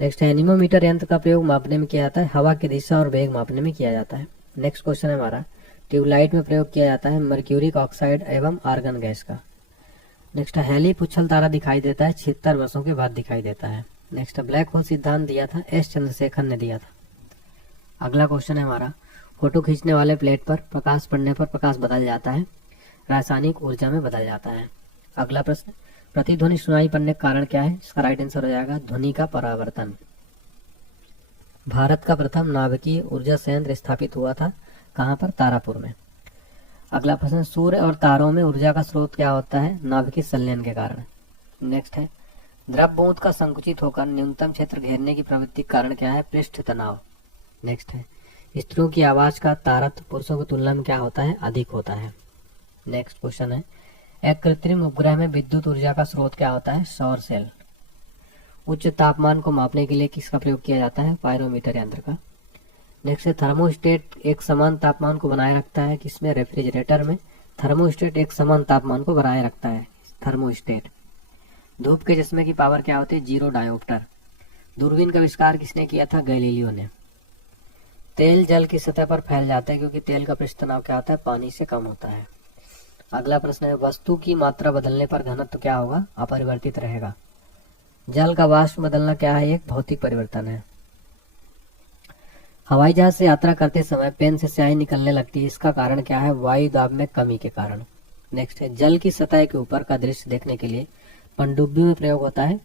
नेक्स्ट एनीमोमीटर यंत्र का प्रयोग मापने में किया जाता है? हवा की दिशा और वेग मापने में किया जाता है। नेक्स्ट क्वेश्चन है हमारा ट्यूबलाइट में प्रयोग किया जाता है मर्क्यूरिक ऑक्साइड एवं आर्गन गैस का। नेक्स्ट है हेली पुच्छल तारा दिखाई देता है 76 वर्षों के बाद दिखाई देता है। नेक्स्ट ब्लैक होल सिद्धांत दिया था एस चंद्रशेखर ने दिया था। अगला क्वेश्चन है हमारा, फोटो खींचने वाले प्लेट पर प्रकाश पड़ने पर प्रकाश बदल जाता है, रासायनिक ऊर्जा में बदल जाता है। अगला प्रश्न, प्रतिध्वनि सुनाई पड़ने का कारण क्या है? इसका राइट आंसर हो जाएगा ध्वनि का परावर्तन। भारत का प्रथम नाभिकीय ऊर्जा संयंत्र स्थापित हुआ था कहाँ पर? तारापुर में। अगला प्रश्न, सूर्य और तारों में ऊर्जा का स्रोत क्या होता है? नाभिकीय संलयन के कारण। नेक्स्ट है, द्रव बूंद का संकुचित होकर न्यूनतम क्षेत्र घेरने की प्रवृत्ति का कारण क्या है? पृष्ठ तनाव। नेक्स्ट है, स्त्रियों की आवाज का तारतम्य पुरुषों की तुलना में क्या होता है? अधिक होता है। नेक्स्ट क्वेश्चन है, एक कृत्रिम उपग्रह में विद्युत ऊर्जा का स्रोत क्या होता है? सौर सेल। उच्च तापमान को मापने के लिए किसका प्रयोग किया जाता है? पायरोमीटर यंत्र का। नेक्स्ट है, थर्मोस्टेट एक समान तापमान को बनाए रखता है किसमें? रेफ्रिजरेटर में। थर्मोस्टेट एक समान तापमान को बनाए रखता है, थर्मोस्टेट। धूप के चश्मे की पावर क्या होती है? 0 डायोप्टर। दूरबीन का आविष्कार किसने किया था? गैलीलियो ने। तेल जल की सतह पर फैल जाता है क्योंकि तेल का पृष्ठ तनाव क्या होता है? पानी से कम होता है। अगला प्रश्न है, वस्तु की मात्रा बदलने पर घनत्व क्या होगा? अपरिवर्तित रहेगा। जल का वाष्प बदलना क्या है? एक भौतिक परिवर्तन है। हवाई जहाज से यात्रा करते समय पेन से स्याही निकलने लगती है, इसका कारण क्या है? वायु दाब में कमी के कारण। नेक्स्ट है, जल की सतह के ऊपर का दृश्य देखने के लिए पनडुब्बी में प्रयोग होता है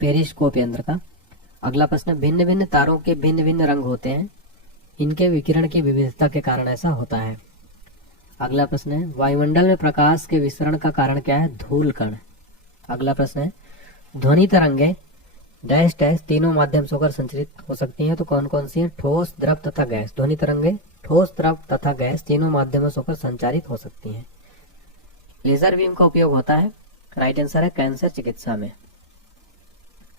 पेरिस्कोप यंत्र का। अगला प्रश्न, भिन्न भिन्न तारों के भिन्न भिन्न रंग होते हैं, इनके विकिरण की विविधता के कारण ऐसा होता है। अगला प्रश्न है, वायुमंडल में प्रकाश के विसरण का कारण क्या है? धूल कण। अगला प्रश्न है, ध्वनि तरंगे डैश डैश तीनों माध्यम से होकर संचरित हो सकती हैं, तो कौन कौन सी हैं? ठोस, द्रव तथा गैस। ध्वनि तरंगे ठोस, द्रव तथा गैस तीनों माध्यमों से होकर संचारित हो सकती हैं। लेजर बीम का उपयोग होता है, राइट आंसर है कैंसर चिकित्सा में।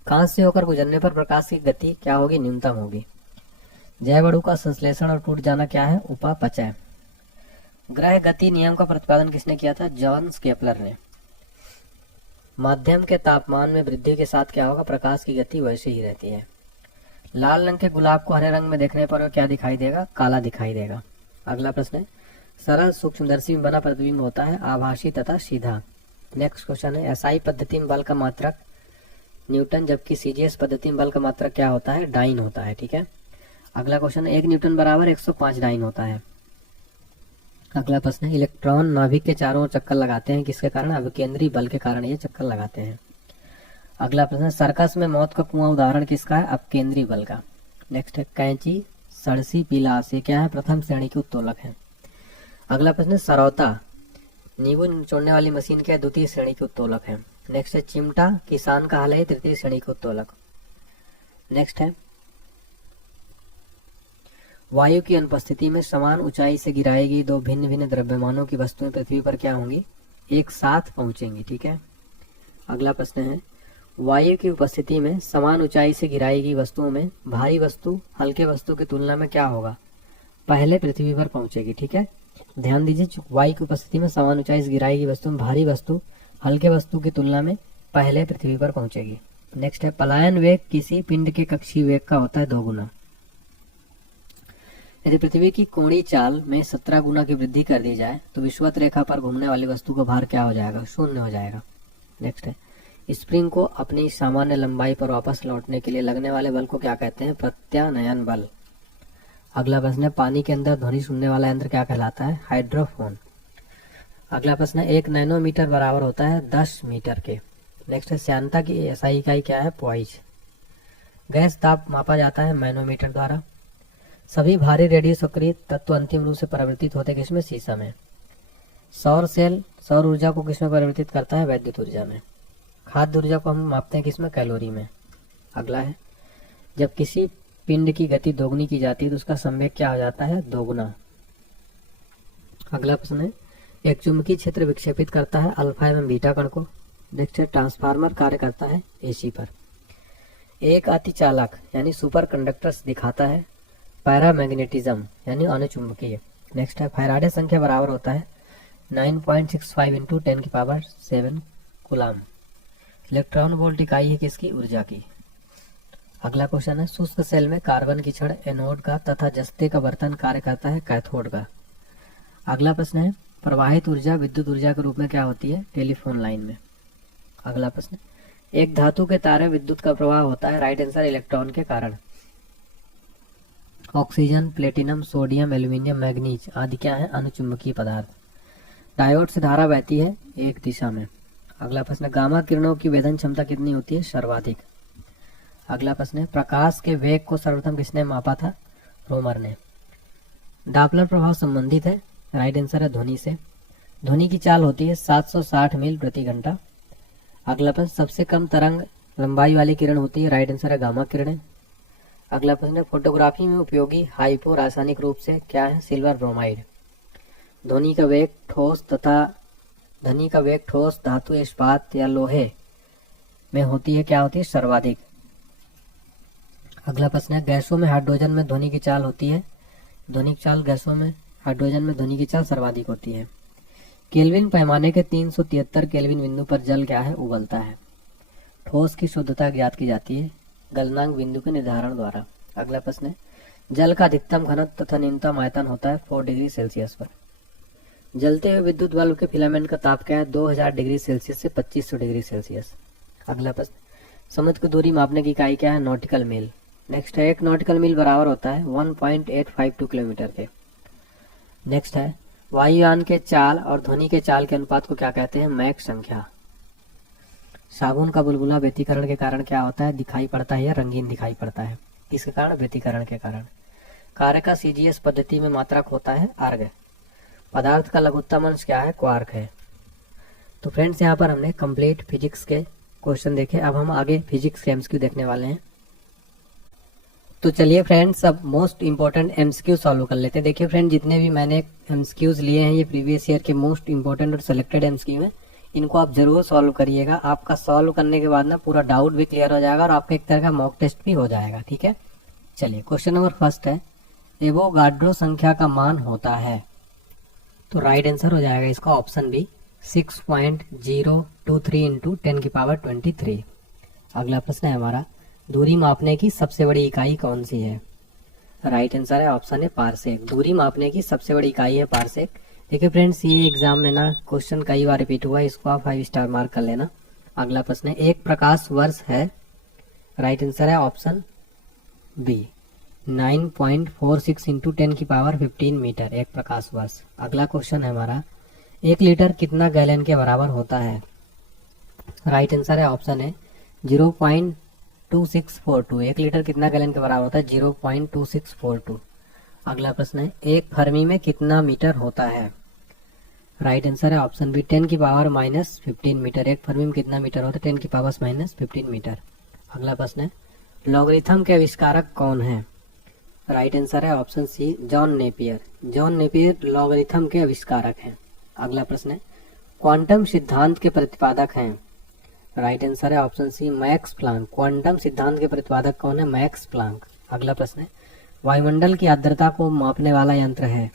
कांच से होकर गुजरने पर प्रकाश की गति क्या होगी? न्यूनतम होगी। जैव अणु का संश्लेषण और टूट जाना क्या है? उपापचय। ग्रह गति नियम का प्रतिपादन किसने किया था? जॉन केपलर ने। माध्यम के तापमान में वृद्धि के साथ क्या होगा? प्रकाश की गति वैसे ही रहती है। लाल रंग के गुलाब को हरे रंग में देखने पर क्या दिखाई देगा? काला दिखाई देगा। अगला प्रश्न है, सरल सूक्ष्मदर्शी में बना प्रतिबिंब होता है आभासी तथा सीधा। नेक्स्ट क्वेश्चन है, एसआई पद्धति में बल का मात्रक न्यूटन, जबकि सीजीएस पद्धति में बल का मात्रक क्या होता है? डाइन होता है। ठीक है। अगला क्वेश्चन है, 1 न्यूटन बराबर 105 डाइन होता है। अगला प्रश्न है, इलेक्ट्रॉन नाभिक के चारों ओर चक्कर लगाते हैं किसके कारण? अभिकेंद्री बल के कारण ये चक्कर लगाते हैं। अगला प्रश्न है, सर्कस में मौत का कुआं उदाहरण किसका है? अपकेंद्री बल का। नेक्स्ट है, कैंची, सड़सी, पिलास ये क्या है? प्रथम श्रेणी के उत्तोलक है। अगला प्रश्न है, सरौता नींबू निचोड़ने वाली मशीन क्या है? द्वितीय श्रेणी के उत्तोलक है। नेक्स्ट है, चिमटा किसान का हल है, तृतीय श्रेणी के उत्तोलक। नेक्स्ट है, वायु की अनुपस्थिति में समान ऊंचाई से गिराई गई दो भिन्न भिन्न द्रव्यमानों की वस्तुएं पृथ्वी पर क्या होंगी? एक साथ पहुंचेंगी। ठीक है। अगला प्रश्न है, वायु की उपस्थिति में समान ऊंचाई से गिराई गई वस्तुओं में भारी वस्तु हल्के वस्तु की तुलना में क्या होगा? पहले पृथ्वी पर पहुंचेगी। ठीक है, ध्यान दीजिए, वायु की उपस्थिति में समान ऊंचाई से गिराई गई वस्तु में भारी वस्तु हल्के वस्तु की तुलना में पहले पृथ्वी पर पहुंचेगी। नेक्स्ट है, पलायन वेग किसी पिंड के कक्षीय वेग का होता है 2 गुना। यदि पृथ्वी की कोणीय चाल में 17 गुना की वृद्धि कर दी जाए तो विषुवत रेखा पर घूमने वाली वस्तु का भार क्या हो जाएगा? 0 हो जाएगा। नेक्स्ट है, स्प्रिंग को अपनी सामान्य लंबाई पर वापस लौटने के लिए लगने वाले बल को क्या कहते हैं? प्रत्यानयन बल। अगला प्रश्न है, पानी के अंदर ध्वनि सुनने वाला यंत्र क्या कहलाता है? हाइड्रोफोन। अगला प्रश्न है, 1 नैनोमीटर बराबर होता है 10 मीटर के। नेक्स्ट है, श्यानता की एसआई इकाई क्या है? पॉइज। गैस ताप मापा जाता है मैनोमीटर द्वारा। सभी भारी रेडियो सक्रिय तत्व अंतिम रूप से परिवर्तित होते किसमें? शीशा में। सौर सेल सौर ऊर्जा को किसमें परिवर्तित करता है? वैद्युत ऊर्जा में। खाद्य ऊर्जा को हम मापते हैं किसमें? कैलोरी में। अगला है, जब किसी पिंड की गति दोगुनी की जाती है तो उसका संवेग क्या हो जाता है? 2 गुना। अगला प्रश्न है, एक चुंबकीय क्षेत्र विक्षेपित करता है अल्फा एवं बीटा कण को। नेक्स्ट है, ट्रांसफार्मर कार्य करता है एसी पर। एक अतिचालक यानी सुपर कंडक्टर्स दिखाता है पैरामैग्नेटिज्म यानी अनुचुंबकीय। नेक्स्ट है, फैराडे संख्या बराबर होता है 9.65 इंटू 10⁷ कूलाम। इलेक्ट्रॉन वोल्ट इकाई है किसकी? ऊर्जा की। अगला क्वेश्चन है, शुष्क सेल में कार्बन की छड़ एनोड का तथा जस्ते का बर्तन कार्य करता है कैथोड का। अगला प्रश्न है, प्रवाहित ऊर्जा विद्युत ऊर्जा के रूप में क्या होती है? टेलीफोन लाइन में। अगला प्रश्न, एक धातु के तार में विद्युत का प्रवाह होता है, राइट आंसर इलेक्ट्रॉन के कारण। Oxygen, platinum, sodium, aluminium, manganese आदि क्या है, अनुचुंबकीय पदार्थ। डायोड से धारा बहती है एक दिशा में। अगला प्रश्न, गामा किरणों की वेधन क्षमता कितनी होती है, सर्वाधिक। अगला प्रश्न है, प्रकाश के वेग को सर्वप्रथम किसने मापा था, रोमर ने। डापलर प्रभाव संबंधित है, राइट आंसर है ध्वनि से। ध्वनि की चाल होती है 760 मील प्रति घंटा। अगला प्रश्न, सबसे कम तरंग लंबाई वाली किरण होती है, राइट आंसर है गामा किरणें। अगला प्रश्न, फोटोग्राफी में उपयोगी हाइपो रासायनिक रूप से क्या है, सिल्वर ब्रोमाइड। ध्वनि का वेग ठोस धातु, इस्पात या लोहे में होती है, क्या होती है, सर्वाधिक। अगला प्रश्न है, गैसों में हाइड्रोजन में ध्वनि की चाल होती है, ध्वनि की चाल गैसों में हाइड्रोजन में ध्वनि की चाल सर्वाधिक होती है। केल्विन पैमाने के 373 केल्विन बिंदु पर जल क्या है, उबलता है। ठोस की शुद्धता ज्ञात की जाती है गलनांक बिंदु के निर्धारण द्वारा। अगला प्रश्न है, जल का अधिकतम घनत्व तथा न्यूनतम आयतन होता है 4 डिग्री सेल्सियस पर। जलते हुए विद्युत बल्ब के फिलामेंट का ताप क्या है, 2000 डिग्री सेल्सियस से 2500 डिग्री सेल्सियस। अगला प्रश्न, समुद्र की दूरी मापने की इकाई क्या है, नॉटिकल मील। नेक्स्ट है, 1 नॉटिकल मील बराबर होता है 1.852 किलोमीटर के। नेक्स्ट है, वायुयान के चाल और ध्वनि के चाल के अनुपात को क्या कहते हैं, मैक संख्या। साबुन का बुलबुला व्यतिकरण के कारण क्या होता है, दिखाई पड़ता है या रंगीन दिखाई पड़ता है, किसके कारण, व्यतिकरण के कारण। कार्य का सीजीएस पद्धति में मात्रक होता है अर्ग। पदार्थ का लघुत्तम अंश क्या है, क्वार्क है। तो फ्रेंड्स, यहाँ पर हमने कंप्लीट फिजिक्स के क्वेश्चन देखे। अब हम आगे फिजिक्स के एमसीक्यू देखने वाले हैं। तो चलिए फ्रेंड्स, अब मोस्ट इंपॉर्टेंट एमसीक्यू सॉल्व कर लेते हैं। देखिए फ्रेंड, जितने भी मैंने एमसीक्यूज लिए हैं ये प्रीवियस ईयर के मोस्ट इंपॉर्टेंट और सिलेक्टेड एमसीक्यू हैं। इनको आप जरूर सॉल्व करिएगा। आपका सॉल्व करने के बाद ना पूरा डाउट भी क्लियर हो जाएगा और आपका एक तरह का मॉक टेस्ट भी हो जाएगा। ठीक है, चलिए क्वेश्चन नंबर फर्स्ट है, एवोगाड्रो संख्या का मान होता है, तो राइट आंसर हो जाएगा इसका ऑप्शन बी, 6.023 इंटू 10 की पावर 23। अगला प्रश्न है हमारा, दूरी मापने की सबसे बड़ी इकाई कौन सी है, राइट आंसर है ऑप्शन है पारसेक। दूरी मापने की सबसे बड़ी इकाई है पारसेक। देखिए फ्रेंड्स, ये एग्जाम में ना क्वेश्चन कई बार रिपीट हुआ है, इसको आप 5 स्टार मार्क कर लेना। अगला प्रश्न है, एक प्रकाश वर्ष है, राइट आंसर है ऑप्शन बी, 9.46 इंटू 10 की पावर 15 मीटर एक प्रकाश वर्ष। अगला क्वेश्चन है हमारा, 1 लीटर कितना गैलन के बराबर होता है, राइट आंसर है ऑप्शन है 0.2642। 1 लीटर कितना गैलन के बराबर होता है, 0.2642। अगला प्रश्न है, एक फर्मी में कितना मीटर होता है, राइट आंसर है ऑप्शन बी, 10 की पावर -15 मीटर। एक फर्मी में कितना मीटर होता है, 10 की पावर -15 मीटर। अगला प्रश्न है, लॉगरिथम के आविष्कारक कौन है, राइट आंसर है option C, John Napier. John Napier logarithm के आविष्कारक हैं। अगला प्रश्न है, क्वांटम सिद्धांत के प्रतिपादक हैं, राइट आंसर है option C, Max Planck. Quantum सिद्धांत के प्रतिपादक कौन है, मैक्स प्लांक। अगला प्रश्न है, वायुमंडल की आर्द्रता को मापने वाला यंत्र है,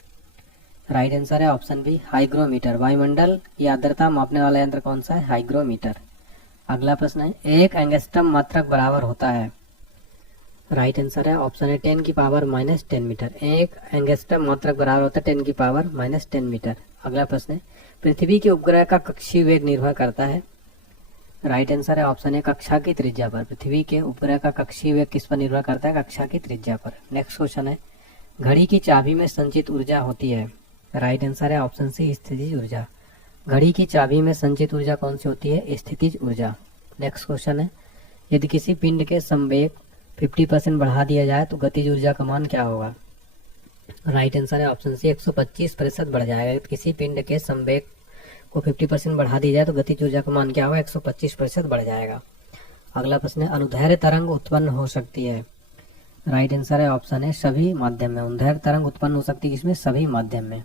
राइट आंसर है ऑप्शन बी, हाइग्रोमीटर। वायुमंडल की आर्द्रता मापने वाला यंत्र कौन सा है, हाइग्रोमीटर। अगला प्रश्न है, एक एंगस्ट्रम मात्रक बराबर होता है, राइट आंसर है ऑप्शन है 10 की पावर -10 मीटर। एक एंगस्ट्रम मात्रक बराबर होता है 10 की पावर -10 मीटर। अगला प्रश्न है, पृथ्वी के उपग्रह का कक्षीय वेग निर्भर करता है, राइट आंसर है ऑप्शन है कक्षा की त्रिज्या पर। पृथ्वी के उपग्रह का कक्षीय वेग किस पर निर्भर करता है, कक्षा की त्रिज्या पर। नेक्स्ट क्वेश्चन है, घड़ी की चाबी में संचित ऊर्जा होती है, राइट आंसर है ऑप्शन सी, स्थितिज ऊर्जा। घड़ी की चाबी में संचित ऊर्जा कौन सी होती है, स्थितिज ऊर्जा। नेक्स्ट क्वेश्चन है, यदि किसी पिंड के संवेग 50% बढ़ा दिया जाए तो गतिज ऊर्जा का मान क्या होगा, राइट आंसर है ऑप्शन सी, 125% बढ़ जाएगा। किसी पिंड के संवेग को 50% बढ़ा दी जाए तो गतिज ऊर्जा का मान क्या होगा, 125% बढ़ जाएगा। अगला प्रश्न है, अनुदैर्घ्य तरंग उत्पन्न हो सकती है, राइट आंसर है ऑप्शन है सभी माध्यम में। अनुदैर्घ्य तरंग उत्पन्न हो सकती है इसमें, सभी माध्यम में।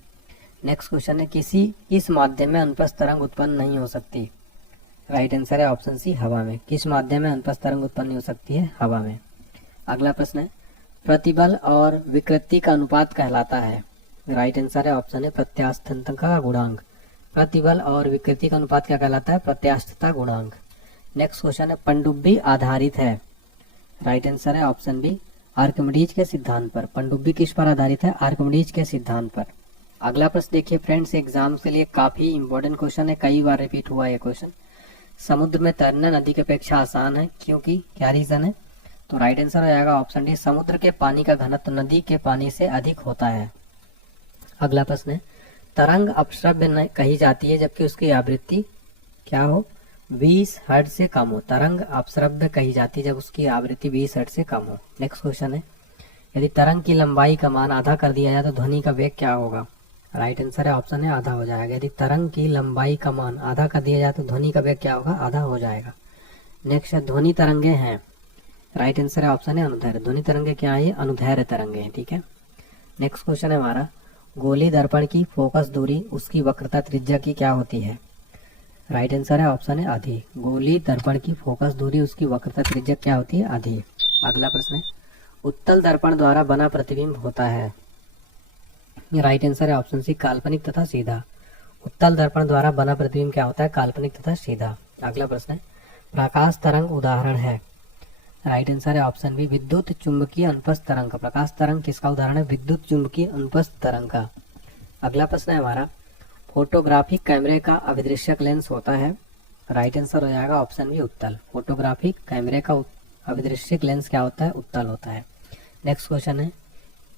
नेक्स्ट क्वेश्चन है, किसी इस माध्यम में अनुप्रस्थ तरंग उत्पन्न नहीं हो सकती, राइट आंसर है ऑप्शन सी, हवा में। किस माध्यम में अनुप्रस्थ तरंग उत्पन्न नहीं हो सकती है, हवा में। अगला प्रश्न है, प्रतिबल और विकृति का अनुपात कहलाता है, राइट आंसर है ऑप्शन है प्रत्यास्थता का गुणांक। प्रतिबल और विकृति का अनुपात क्या कहलाता है, प्रत्यास्थता गुणांक। नेक्स्ट क्वेश्चन है, पनडुब्बी आधारित है, राइट आंसर है ऑप्शन बी, आर्किमिडीज के सिद्धांत पर। पनडुब्बी किस पर आधारित है, आर्किमिडीज के सिद्धांत पर। अगला प्रश्न देखिए फ्रेंड्स, एग्जाम के लिए काफी इंपॉर्टेंट क्वेश्चन है, कई बार रिपीट हुआ है क्वेश्चन। समुद्र में तैरना नदी की अपेक्षा आसान है, क्योंकि क्या रीजन है? तो राइट आंसर हो जाएगा ऑप्शन डी, समुद्र के पानी का घनत्व नदी के पानी से अधिक होता है। अगला प्रश्न है, तरंग अपश्रव्य कही जाती है जबकि उसकी आवृत्ति क्या हो? 20 हर्ट्ज से कम हो। तरंग अपश्रव्य कही जाती है जब उसकी आवृत्ति 20 हर्ट्ज से कम हो। नेक्स्ट क्वेश्चन है, यदि तरंग की लंबाई का मान आधा कर दिया जाए तो ध्वनि का वेग क्या होगा? राइट आंसर है ऑप्शन है आधा हो जाएगा। यदि तरंग की लंबाई का मान आधा कर दिया जाए तो ध्वनि का वेग क्या होगा? आधा हो जाएगा। नेक्स्ट है, ध्वनि तरंगे हैं। राइट आंसर है ऑप्शन है अनुदैर्ध्य। ध्वनि तरंगे क्या है? अनुदैर्ध्य तरंगे हैं। ठीक है। नेक्स्ट क्वेश्चन है हमारा, गोली दर्पण की फोकस दूरी उसकी वक्रता त्रिज्या की क्या होती है? राइट आंसर है ऑप्शन है आधी। गोली दर्पण की फोकस दूरी उसकी वक्रता त्रिज्या क्या होती है? आधी। अगला प्रश्न है, उत्तल दर्पण द्वारा बना प्रतिबिंब होता है। राइट आंसर है ऑप्शन सी, काल्पनिक तथा सीधा। उत्तल दर्पण द्वारा बना प्रतिबिंब क्या होता है? काल्पनिक तथा सीधा। अगला प्रश्न है, प्रकाश तरंग उदाहरण है। राइट आंसर है ऑप्शन बी, विद्युत चुंबकीय अनुप्रस्थ तरंग का। प्रकाश तरंग किसका उदाहरण है? विद्युत चुंबकीय अनुप्रस्थ तरंग का। अगला प्रश्न है हमारा, फोटोग्राफिक कैमरे का अभिदृश्यक लेंस होता है। राइट आंसर हो जाएगा ऑप्शन बी, उत्तल। फोटोग्राफिक कैमरे का अभिदृश्यक लेंस क्या होता है? उत्तल होता है। नेक्स्ट क्वेश्चन है,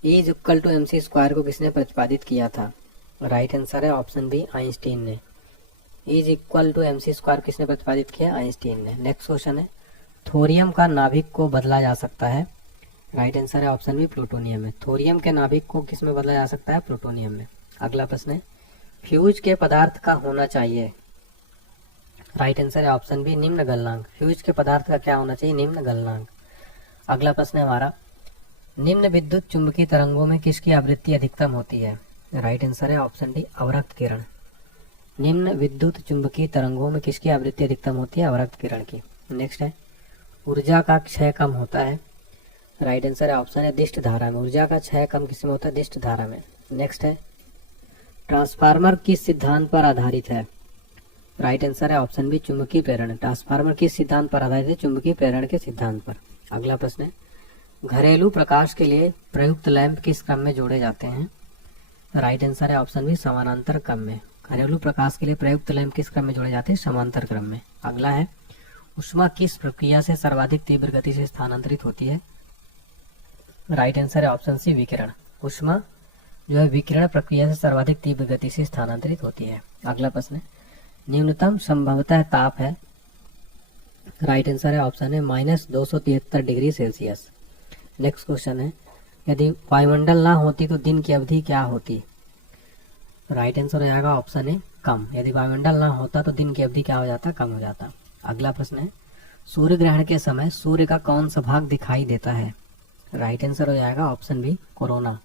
E equal to MC square को किसने प्रतिपादित किया था? राइट आंसर है ऑप्शन बी, आइंस्टीन ने। E equal to MC square किसने प्रतिपादित किया? आइंस्टीन ने। नेक्स्ट क्वेश्चन है, थोरियम का नाभिक को बदला जा सकता है। राइट आंसर है ऑप्शन बी, प्लूटोनियम में। थोरियम के नाभिक को किस में बदला जा सकता है? प्लूटोनियम में। अगला प्रश्न है, फ्यूज के पदार्थ का होना चाहिए। राइट आंसर है ऑप्शन बी, निम्न गलनांक। फ्यूज के पदार्थ का क्या होना चाहिए? निम्न गलनांक। अगला प्रश्न है हमारा, निम्न विद्युत चुंबकीय तरंगों में किसकी आवृत्ति अधिकतम होती है? राइट आंसर है ऑप्शन डी, अवरक्त किरण। निम्न विद्युत चुंबकीय तरंगों में किसकी आवृत्ति अधिकतम होती है? अवरक्त किरण की। नेक्स्ट है, ऊर्जा का क्षय कम होता है। राइट आंसर है ऑप्शन है दिष्ट धारा में। ऊर्जा का क्षय कम किस में होता है? दिष्ट धारा में। नेक्स्ट है, ट्रांसफार्मर किस सिद्धांत पर आधारित है? राइट आंसर है ऑप्शन बी, चुंबकीय प्रेरण। ट्रांसफार्मर किस सिद्धांत पर आधारित है? चुंबकीय प्रेरण के सिद्धांत पर। अगला प्रश्न है, घरेलू प्रकाश के लिए प्रयुक्त लैंप किस क्रम में जोड़े जाते हैं? राइट आंसर है ऑप्शन बी, समानांतर क्रम में। घरेलू प्रकाश के लिए प्रयुक्त लैंप किस क्रम में जोड़े जाते हैं? समांतर क्रम में। अगला है, ऊष्मा किस प्रक्रिया से सर्वाधिक तीव्र गति से स्थानांतरित होती है? राइट आंसर है ऑप्शन सी, विकिरण। ऊष्मा जो है विकिरण प्रक्रिया से सर्वाधिक तीव्र गति से स्थानांतरित होती है। अगला प्रश्न है, न्यूनतम संभवतः ताप है। राइट आंसर है ऑप्शन है -273 डिग्री सेल्सियस। नेक्स्ट क्वेश्चन है, यदि वायुमंडल ना होती तो दिन की अवधि क्या होती? राइट आंसर हो जाएगा ऑप्शन है कम। यदि वायुमंडल ना होता तो दिन की अवधि क्या हो जाता? कम हो जाता। अगला प्रश्न है, सूर्य ग्रहण के समय सूर्य का कौन सा भाग दिखाई देता है? राइट आंसर हो जाएगा ऑप्शन बी, कोरोना।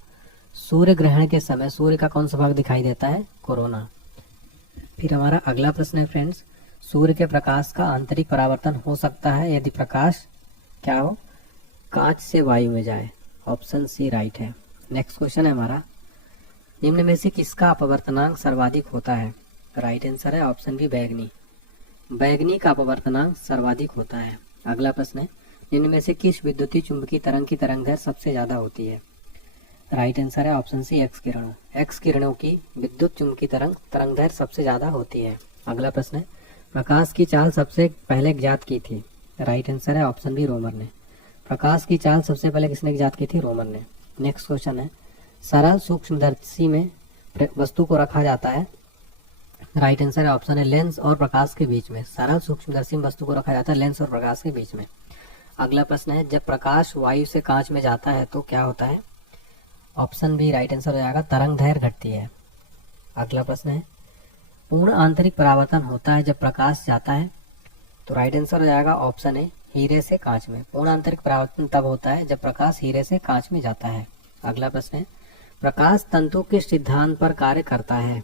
सूर्य ग्रहण के समय सूर्य का कौन सा भाग दिखाई देता है? कोरोना। फिर हमारा अगला प्रश्न है फ्रेंड्स, सूर्य के प्रकाश का आंतरिक परावर्तन हो सकता है यदि प्रकाश क्या हो? कांच से वायु में जाए। ऑप्शन सी राइट है। नेक्स्ट क्वेश्चन है हमारा, निम्न में से किसका अपवर्तनांक सर्वाधिक होता है? राइट आंसर है ऑप्शन बी, बैगनी। बैगनी का अपवर्तनांक सर्वाधिक होता है। अगला प्रश्न है, निम्न में से किस विद्युतीय चुंबकीय तरंग की तरंगदैर्घ्य सबसे ज्यादा होती है? राइट आंसर है ऑप्शन सी, एक्स किरणों। एक्स किरणों की विद्युत चुंबकीय तरंगदैर्घ्य सबसे ज्यादा होती है। अगला प्रश्न है, प्रकाश की चाल सबसे पहले ज्ञात की थी? राइट आंसर है ऑप्शन बी, रोमर ने। प्रकाश की चाल सबसे पहले किसने ज्ञात की थी? रोमर ने। नेक्स्ट क्वेश्चन है, सरल सूक्ष्मदर्शी में वस्तु को रखा जाता है। राइट आंसर है ऑप्शन है लेंस और प्रकाश के बीच में। सरल सूक्ष्मदर्शी में वस्तु को रखा जाता है लेंस और प्रकाश के बीच में। अगला प्रश्न है, जब प्रकाश वायु से कांच में जाता है तो क्या होता है? ऑप्शन बी राइट आंसर हो जाएगा, तरंगदैर्घ्य घटती है। अगला प्रश्न है, पूर्ण आंतरिक परावर्तन होता है जब प्रकाश जाता है? तो राइट आंसर हो जाएगा ऑप्शन है, हीरे से कांच में। पूर्ण आंतरिक परावर्तन तब होता है जब प्रकाश हीरे से कांच में जाता है। अगला प्रश्न है, प्रकाश तंतु किस सिद्धांत पर कार्य करता है?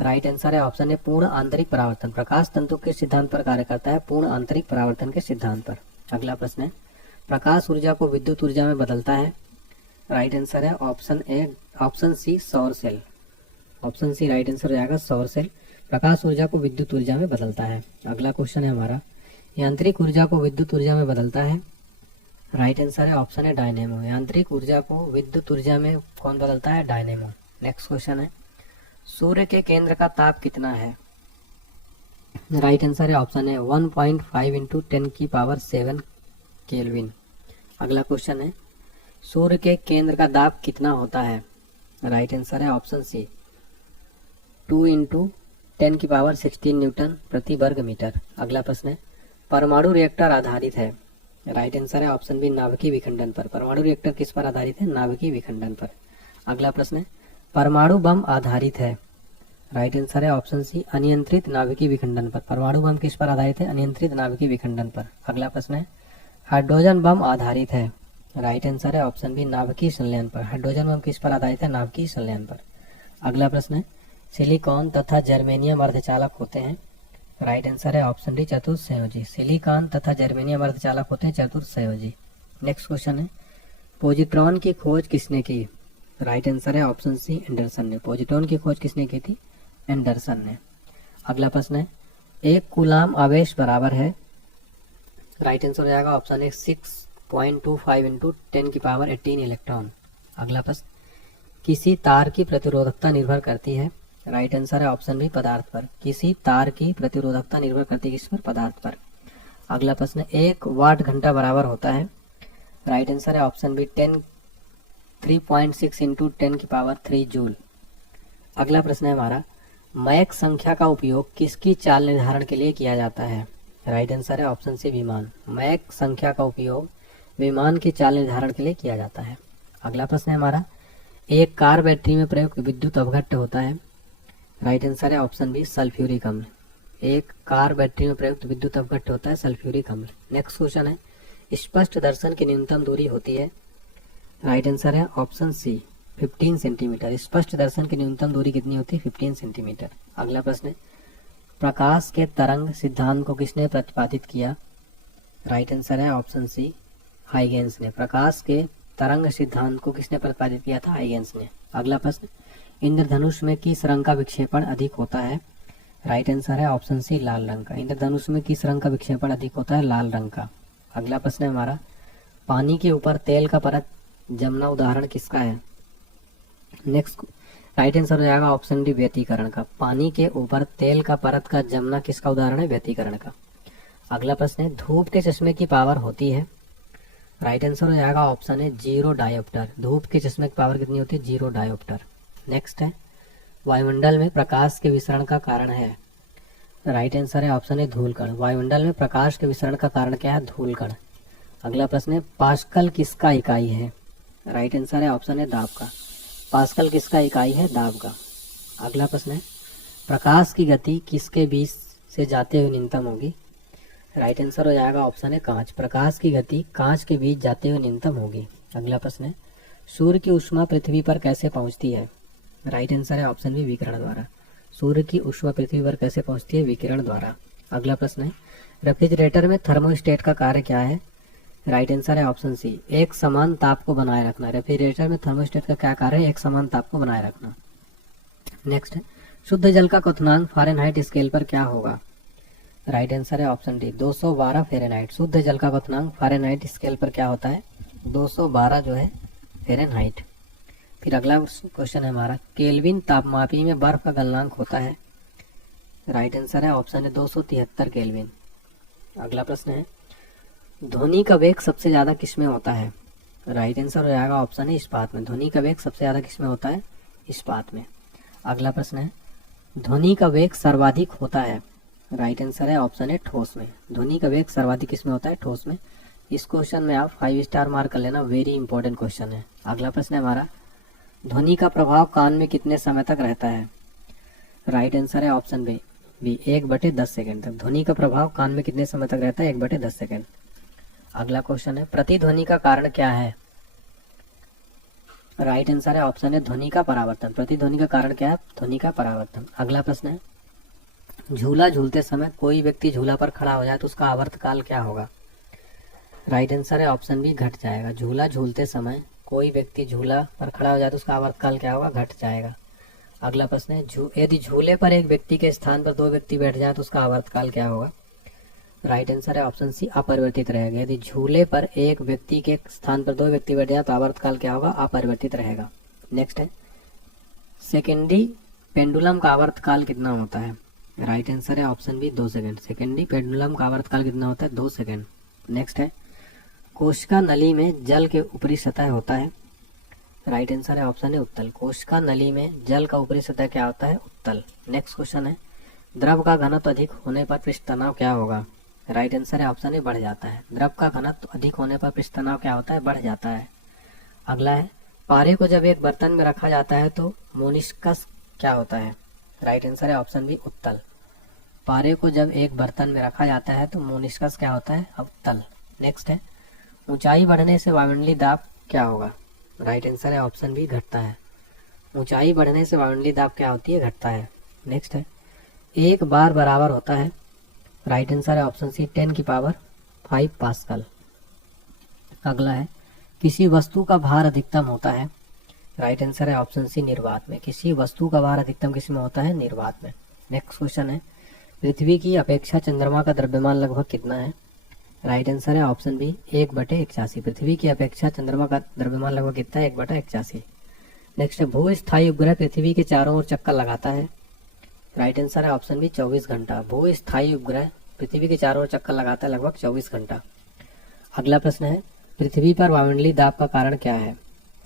राइट आंसर है ऑप्शन है, पूर्ण आंतरिक परावर्तन। प्रकाश तंतु किस सिद्धांत पर कार्य करता है? पूर्ण आंतरिक परावर्तन के सिद्धांत पर। अगला प्रश्न है, प्रकाश ऊर्जा को विद्युत ऊर्जा में बदलता है? राइट आंसर है ऑप्शन सी, सौर cell. Option C right answer हो जाएगा, सौर सेल प्रकाश ऊर्जा को विद्युत ऊर्जा में बदलता है। अगला क्वेश्चन है हमारा, यांत्रिक ऊर्जा को विद्युत ऊर्जा में बदलता है? राइट आंसर है ऑप्शन है, डायनेमो। यांत्रिक ऊर्जा को विद्युत ऊर्जा में कौन बदलता है? डायनेमो। नेक्स्ट क्वेश्चन है, सूर्य के केंद्र का ताप कितना है? राइट आंसर है ऑप्शन है 1.5 इंटू 10 की पावर 7 केल्विन। अगला क्वेश्चन है सूर्य के केंद्र का दाब कितना होता है? राइट आंसर है ऑप्शन सी 2 इंटू 10 की पावर 16 न्यूटन प्रति वर्ग मीटर। अगला प्रश्न है परमाणु रिएक्टर आधारित है? राइट आंसर है ऑप्शन बी नाभिकीय विखंडन पर। परमाणु रिएक्टर किस पर आधारित है? नाभिकीय विखंडन पर। अगला प्रश्न है परमाणु बम आधारित है? राइट आंसर है ऑप्शन सी अनियंत्रित नाभिकीय विखंडन पर। परमाणु बम किस पर आधारित है? अनियंत्रित नाभिकीय विखंडन पर। अगला प्रश्न है हाइड्रोजन बम आधारित है? राइट आंसर है ऑप्शन बी नाभिकीय संलयन पर। हाइड्रोजन बम किस पर आधारित है? नाभिकीय संलयन पर। अगला प्रश्न है सिलिकॉन तथा जर्मेनियम अर्धचालक होते हैं? राइट आंसर है ऑप्शन डी चतुर्थ संयोजी। सिलिकॉन तथा जर्मेनियम अर्धचालक होते हैं चतुर्थ संयोजी। नेक्स्ट क्वेश्चन है पॉजिट्रॉन की खोज किसने की? राइट आंसर है ऑप्शन सी एंडरसन ने। पॉजिट्रॉन की खोज किसने की थी? एंडरसन ने। अगला प्रश्न है एक कूलाम आवेश बराबर है? राइट आंसर हो जाएगा ऑप्शन ए 6.25 इंटू 10 की पावर 18 इलेक्ट्रॉन। अगला प्रश्न किसी तार की प्रतिरोधकता निर्भर करती है? राइट आंसर है ऑप्शन बी पदार्थ पर। किसी तार की प्रतिरोधकता निर्भर करती है किस पर? पदार्थ पर। अगला प्रश्न 1 वाट घंटा बराबर होता है? राइट आंसर है ऑप्शन बी 3.6 इंटू 10 की पावर 3 जूल। अगला प्रश्न है हमारा मैक संख्या का उपयोग किसकी चाल निर्धारण के लिए किया जाता है? राइट आंसर है ऑप्शन सी विमान। मैक संख्या का उपयोग विमान की चाल निर्धारण के लिए किया जाता है। अगला प्रश्न है हमारा एक कार बैटरी में प्रयुक्त विद्युत अवघट्ट होता है? राइट आंसर है ऑप्शन बी सल्फ्यूरिक अम्ल। एक कार बैटरी में प्रयुक्त विद्युत अवघट्ट होता है सल्फ्यूरिक अम्ल। नेक्स्ट क्वेश्चन है स्पष्ट दर्शन की न्यूनतम दूरी होती है? राइट आंसर है ऑप्शन सी 15 सेंटीमीटर। स्पष्ट दर्शन की न्यूनतम दूरी कितनी होती है? 15 सेंटीमीटर। अगला प्रश्न है प्रकाश के तरंग सिद्धांत को किसने प्रतिपादित किया? राइट आंसर है ऑप्शन सी हाइगेंस ने। प्रकाश के तरंग सिद्धांत को किसने प्रतिपादित किया था? हाइगेंस ने। अगला प्रश्न इंद्रधनुष में किस रंग का विक्षेपण अधिक होता है? राइट आंसर है ऑप्शन सी लाल रंग का। इंद्रधनुष में किस रंग का विक्षेपण अधिक होता है? लाल रंग का। अगला प्रश्न है हमारा पानी के ऊपर तेल का परत जमना उदाहरण किसका है? नेक्स्ट राइट आंसर हो जाएगा ऑप्शन डी व्यतिकरण का। पानी के ऊपर तेल का परत का जमना किसका उदाहरण है? व्यतिकरण का। अगला प्रश्न है धूप के चश्मे की पावर होती है? राइट आंसर हो जाएगा ऑप्शन है 0 डायोप्टर। धूप के चश्मे की पावर कितनी होती है? 0 डायोप्टर। नेक्स्ट है वायुमंडल में प्रकाश के विसरण का कारण है? राइट आंसर है ऑप्शन है धूलकण। वायुमंडल में प्रकाश के विसरण का कारण क्या है? धूलकण। अगला प्रश्न है पास्कल किसका इकाई है? राइट आंसर है ऑप्शन है दाब का। पास्कल किसका इकाई है? दाब का। अगला प्रश्न है प्रकाश की गति किसके बीच से जाते हुए न्यूनतम होगी? राइट आंसर हो जाएगा ऑप्शन है कांच। प्रकाश की गति कांच के बीच जाते हुए न्यूनतम होगी। अगला प्रश्न है सूर्य की ऊष्मा पृथ्वी पर कैसे पहुंचती है? राइट आंसर है ऑप्शन बी विकिरण द्वारा। सूर्य की ऊष्मा पृथ्वी पर कैसे पहुंचती है? विकिरण द्वारा। अगला प्रश्न है रेफ्रिजरेटर में थर्मोस्टेट का कार्य क्या है? राइट आंसर है ऑप्शन सी एक समान ताप को बनाए रखना। रेफ्रिजरेटर में थर्मोस्टेट का क्या कार्य है? एक समान ताप को बनाए रखना। नेक्स्ट है शुद्ध जल का क्वथनांक फ़ारेनहाइट स्केल पर क्या होगा? राइट आंसर है ऑप्शन डी 212 फ़ारेनहाइट। शुद्ध जल का क्वथनांक फ़ारेनहाइट स्केल पर क्या होता है? 212 जो है फ़ारेनहाइट। फिर अगला क्वेश्चन है हमारा केल्विन तापमापी में बर्फ का गलनांक होता है? राइट आंसर है ऑप्शन है 273 केल्विन। अगला प्रश्न है ध्वनि का वेग सबसे ज्यादा किसमें होता है? राइट आंसर हो जाएगा ऑप्शन है इस्पात में। ध्वनि का वेग सबसे ज्यादा किसमें होता है? इस्पात में। अगला प्रश्न है ध्वनि का वेग सर्वाधिक होता है? राइट आंसर है ऑप्शन है ठोस में। ध्वनि का वेग सर्वाधिक किसमें होता है? ठोस में। इस क्वेश्चन में आप 5 स्टार मार्क कर लेना, वेरी इंपॉर्टेंट क्वेश्चन है। अगला प्रश्न है हमारा ध्वनि का प्रभाव कान में कितने समय तक रहता है? राइट आंसर है ऑप्शन बी 1/10 सेकेंड तक। ध्वनि का प्रभाव कान में कितने समय तक रहता है? 1/10 सेकेंड। अगला क्वेश्चन है प्रतिध्वनि का कारण क्या है? राइट आंसर है ऑप्शन है ध्वनि का परावर्तन। प्रतिध्वनि का कारण क्या है? ध्वनि का परावर्तन। अगला प्रश्न है झूला झूलते समय कोई व्यक्ति झूला पर खड़ा हो जाए तो उसका आवर्तकाल क्या होगा? राइट आंसर है ऑप्शन बी घट जाएगा। झूला झूलते समय कोई व्यक्ति झूला पर खड़ा हो जाए तो उसका आवर्तकाल क्या होगा? घट जाएगा। अगला प्रश्न है यदि झूले पर एक व्यक्ति के स्थान पर 2 व्यक्ति बैठ जाए तो उसका आवर्तकाल क्या होगा? राइट आंसर है ऑप्शन सी अपरिवर्तित रहेगा। यदि झूले पर एक व्यक्ति के स्थान पर 2 व्यक्ति बैठ जाए तो आवर्तकाल क्या होगा? अपरिवर्तित रहेगा। नेक्स्ट है सेकेंडरी पेंडुलम का आवर्तकाल कितना होता है? राइट आंसर है option B 2 second. Secondary pendulum का आवर्तकाल कितना होता है? 2 सेकंड। नेक्स्ट है कोशिका नली में जल के ऊपरी सतह होता है। राइट आंसर है ऑप्शन है उत्तल। कोशिका नली में जल का ऊपरी सतह क्या होता है? उत्तल। नेक्स्ट क्वेश्चन है द्रव का घनत्व अधिक होने पर पृष्ठ तनाव क्या होगा? राइट आंसर है ऑप्शन ए बढ़ जाता है। द्रव का घनत्व अधिक होने पर पृष्ठ तनाव क्या होता है? बढ़ जाता है। अगला है पारे को जब एक बर्तन में रखा जाता है तो मोनिस्कस क्या होता है? राइट आंसर है ऑप्शन बी उत्तल। पारे को जब एक बर्तन में रखा जाता है तो मोनिस्कस क्या होता है? उत्तल। नेक्स्ट है ऊंचाई बढ़ने से वायुमंडलीय दाब क्या होगा? राइट आंसर है ऑप्शन बी घटता है। ऊंचाई बढ़ने से वायुमंडलीय दाब क्या होती है? घटता है। नेक्स्ट है एक बार बराबर होता है। राइट आंसर है ऑप्शन सी 10 की पावर 5 पास्कल। अगला है किसी वस्तु का भार अधिकतम होता है। राइट आंसर है ऑप्शन सी निर्वात में। किसी वस्तु का भार अधिकतम किस में होता है? निर्वात में। नेक्स्ट क्वेश्चन है पृथ्वी की अपेक्षा चंद्रमा का द्रव्यमान लगभग कितना है? राइट आंसर है ऑप्शन बी 1/81। पृथ्वी की अपेक्षा चंद्रमा का द्रव्यमान लगभग कितना है? 1/81। नेक्स्ट है भू स्थायी उपग्रह पृथ्वी के चारों ओर चक्कर लगाता है। राइट आंसर है ऑप्शन बी 24 घंटा। भू स्थायी उपग्रह पृथ्वी के चारों ओर चक्कर लगाता है लगभग 24 घंटा। अगला प्रश्न है पृथ्वी पर वायुमंडलीय दाब का कारण क्या है?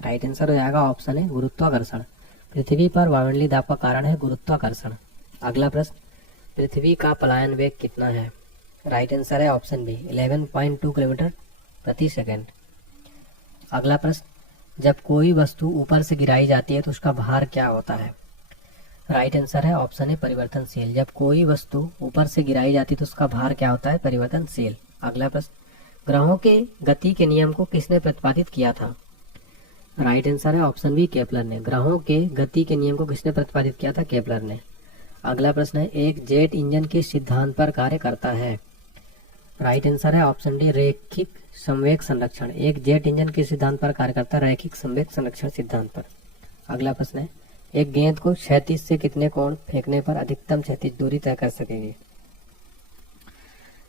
राइट आंसर हो जाएगा ऑप्शन है गुरुत्वाकर्षण। पृथ्वी पर वायुमंडलीय दाब का कारण है गुरुत्वाकर्षण। अगला प्रश्न पृथ्वी का पलायन वेग कितना है? राइट आंसर है ऑप्शन बी 11.2 किलोमीटर प्रति सेकंड। अगला प्रश्न जब कोई वस्तु ऊपर से गिराई जाती है तो उसका भार क्या होता है? राइट आंसर है ऑप्शन ए परिवर्तनशील। जब कोई वस्तु ऊपर से गिराई जाती है तो उसका भार क्या होता है? परिवर्तनशील। अगला प्रश्न ग्रहों के गति के नियम को किसने प्रतिपादित किया था? राइट आंसर है ऑप्शन बी केपलर ने। ग्रहों के गति के नियम को किसने प्रतिपादित किया था? केपलर ने। अगला प्रश्न है एक जेट इंजन किस सिद्धांत पर कार्य करता है? राइट आंसर है ऑप्शन डी रैखिक संवेग संरक्षण। एक जेट इंजन किस सिद्धांत पर कार्य करता है? रैखिक संवेग संरक्षण सिद्धांत पर। अगला प्रश्न है एक गेंद को क्षैतिज से कितने कोण फेंकने पर अधिकतम क्षैतिज दूरी तय कर सकेगी?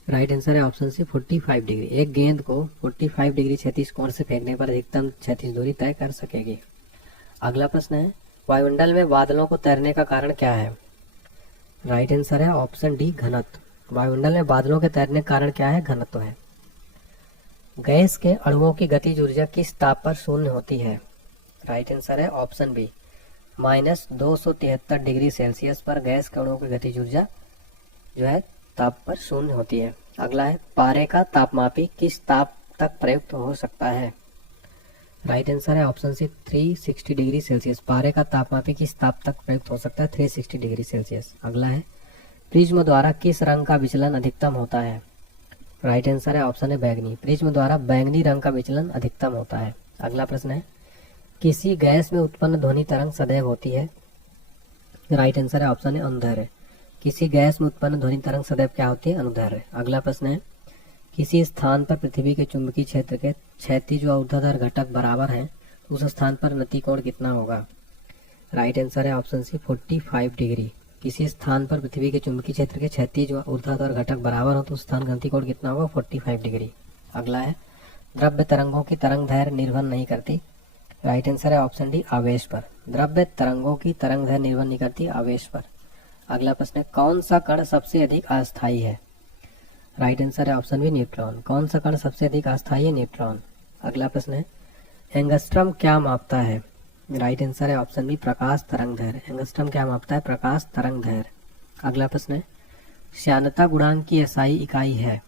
राइट आंसर है ऑप्शन सी 45 डिग्री। एक गेंद को 45 डिग्री क्षैतिज कोण से फेंकने पर अधिकतम क्षैतिज दूरी तय कर सकेगी। अगला प्रश्न है वायुमंडल में बादलों को तैरने का कारण क्या है? राइट आंसर है ऑप्शन डी घनत्व। वायुमंडल में बादलों के तैरने का कारण क्या है? घनत्व है। गैस के अणुओं की गतिज ऊर्जा किस ताप पर शून्य होती है? राइट आंसर है ऑप्शन बी -273 डिग्री सेल्सियस पर गैस के अणुओं की गतिज ऊर्जा जो है ताप पर शून्य होती है। अगला है पारे का तापमापी किस ताप तक प्रयुक्त हो सकता है? राइट आंसर है ऑप्शन सी 360 डिग्री सेल्सियस। पारे का तापमापी किस ताप तक प्रयुक्त हो सकता है? 360 डिग्री सेल्सियस। अगला है प्रिज्म द्वारा किस रंग का विचलन अधिकतम होता है? राइट आंसर है ऑप्शन है बैंगनी। प्रिज्म द्वारा बैंगनी रंग का विचलन अधिकतम होता है। अगला प्रश्न है किसी गैस में उत्पन्न ध्वनि तरंग सदैव होती है? राइट आंसर है ऑप्शन है अनुदैर्ध्य। किसी गैस में उत्पन्न ध्वनि तरंग सदैव क्या होती है? अनुदैर्ध्य। अगला प्रश्न है किसी स्थान पर पृथ्वी के चुंबकीय क्षेत्र के क्षैतिज व ऊर्ध्वाधर घटक बराबर हैं तो उस स्थान पर नतिकोण कितना होगा? राइट आंसर है ऑप्शन सी 45 डिग्री। किसी स्थान पर पृथ्वी के चुंबकीय क्षेत्र के क्षैतिज व ऊर्ध्वाधर घटक बराबर हो तो उस स्थान का नतिकोण कितना होगा? 45 डिग्री। अगला है द्रव्य तरंगों की तरंग दैर्घ्य निर्भर नहीं करती। राइट आंसर है ऑप्शन डी आवेश पर। द्रव्य तरंगों की तरंग दैर्घ्य निर्भर नहीं करती आवेश पर। अगला प्रश्न है कौन सा कण सबसे अधिक अस्थायी है? राइट आंसर है ऑप्शन बी न्यूट्रॉन। कौन सा कण सबसे अधिक अस्थायी है? न्यूट्रॉन। अगला प्रश्न है एंगस्ट्रम क्या मापता है? राइट आंसर है ऑप्शन बी प्रकाश तरंग दैर्घ्य। एंगस्ट्रम क्या मापता है? प्रकाश तरंग दैर्घ्य। अगला प्रश्न है श्यानता गुणांक की एसआई इकाई है?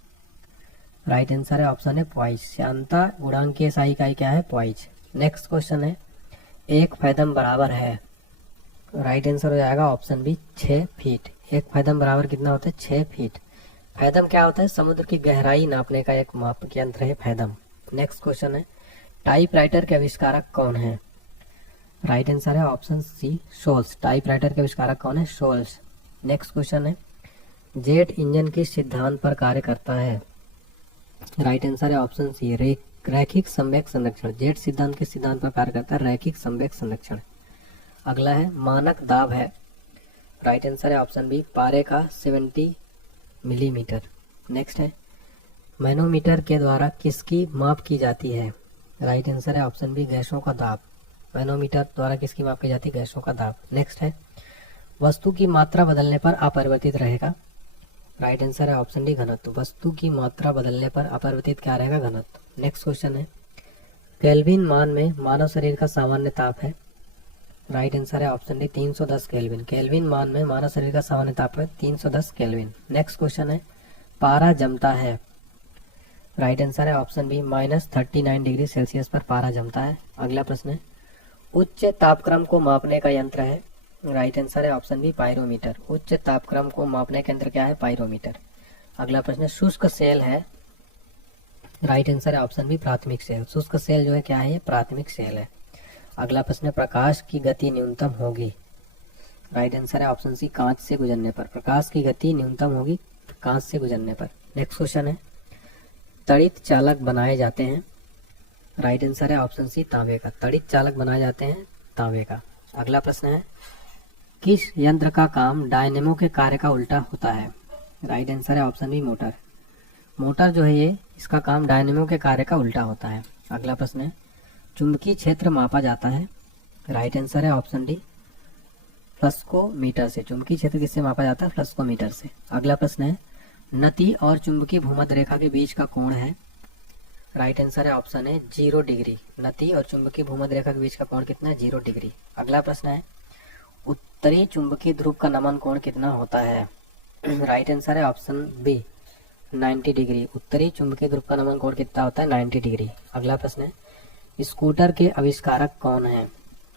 राइट आंसर है ऑप्शन है पॉइज। श्यानता गुणांक की एसआई इकाई क्या है? पॉइज। नेक्स्ट क्वेश्चन है एक फैदम बराबर है? राइट आंसर हो जाएगा ऑप्शन बी 6 फीट। एक फैदम बराबर कितना होता है? 6 फीट। फैदम क्या होता है? समुद्र की गहराई नापने का एक माप के यंत्र है फैदम। नेक्स्ट क्वेश्चन है टाइपराइटर के आविष्कारक कौन है? राइट आंसर है ऑप्शन सी शोल्स। टाइपराइटर के आविष्कारक कौन है? शोल्स। नेक्स्ट क्वेश्चन है जेट इंजन किस सिद्धांत पर कार्य करता है? राइट आंसर है ऑप्शन सी रैखिक संवेग संरक्षण। जेट सिद्धांत किस सिद्धांत पर कार्य करता है? रैखिक संवेग संरक्षण। अगला है मानक दाब है? राइट आंसर है ऑप्शन बी पारे का 70 मिलीमीटर। नेक्स्ट है मैनोमीटर के द्वारा किसकी माप की जाती है? राइट आंसर है ऑप्शन बी गैसों का दाब। मैनोमीटर द्वारा किसकी माप की जाती है? गैसों का दाब। नेक्स्ट है वस्तु की मात्रा बदलने पर अपरिवर्तित रहेगा। राइट आंसर है ऑप्शन डी घनत्व। वस्तु की मात्रा बदलने पर अपरिवर्तित क्या रहेगा? घनत्व। नेक्स्ट क्वेश्चन है केल्विन मान में मानव शरीर का सामान्य ताप है। राइट आंसर है ऑप्शन डी 310 केल्विन। केल्विन मान में मानव शरीर का सामान्य ताप है 310 केल्विन। नेक्स्ट क्वेश्चन है पारा जमता है। राइट आंसर है ऑप्शन बी -39 डिग्री सेल्सियस पर पारा जमता है। अगला प्रश्न है उच्च तापक्रम को मापने का यंत्र है। राइट आंसर है ऑप्शन बी पायरोमीटर। उच्च तापक्रम को मापने का यंत्र क्या है? पायरोमीटर। अगला प्रश्न शुष्क सेल है। राइट आंसर है ऑप्शन बी प्राथमिक सेल। शुष्क सेल जो है क्या है? ये प्राथमिक सेल है। अगला प्रश्न प्रकाश की गति न्यूनतम होगी। राइट आंसर है ऑप्शन सी कांच से गुजरने पर। प्रकाश की गति न्यूनतम होगी कांच से गुजरने पर। नेक्स्ट क्वेश्चन है तड़ित चालक बनाए जाते हैं। राइट आंसर है ऑप्शन सी तांबे का। तड़ित चालक बनाए जाते हैं तांबे का। अगला प्रश्न है किस यंत्र का काम डायनेमो के कार्य का उल्टा होता है? राइट आंसर है ऑप्शन बी मोटर। मोटर जो है ये इसका काम डायनेमो के कार्य का उल्टा होता है। अगला प्रश्न है चुंबकीय क्षेत्र मापा जाता है। राइट आंसर है ऑप्शन डी फ्लक्सोमीटर से। चुंबकीय क्षेत्र किससे मापा जाता है? फ्लक्सोमीटर से। अगला प्रश्न है नती और चुंबकीय भूमध्य रेखा के बीच का कोण है। राइट आंसर है ऑप्शन है 0 डिग्री। नती और चुंबकीय भूमध्य रेखा के बीच का कोण कितना है? 0 डिग्री। अगला प्रश्न है उत्तरी चुंबकीय ध्रुव का नमन कोण कितना होता है? राइट आंसर है ऑप्शन बी 90 डिग्री। उत्तरी चुंबकीय ध्रुव का नमन कोण कितना होता है? 90 डिग्री। अगला प्रश्न है स्कूटर के आविष्कारक कौन है?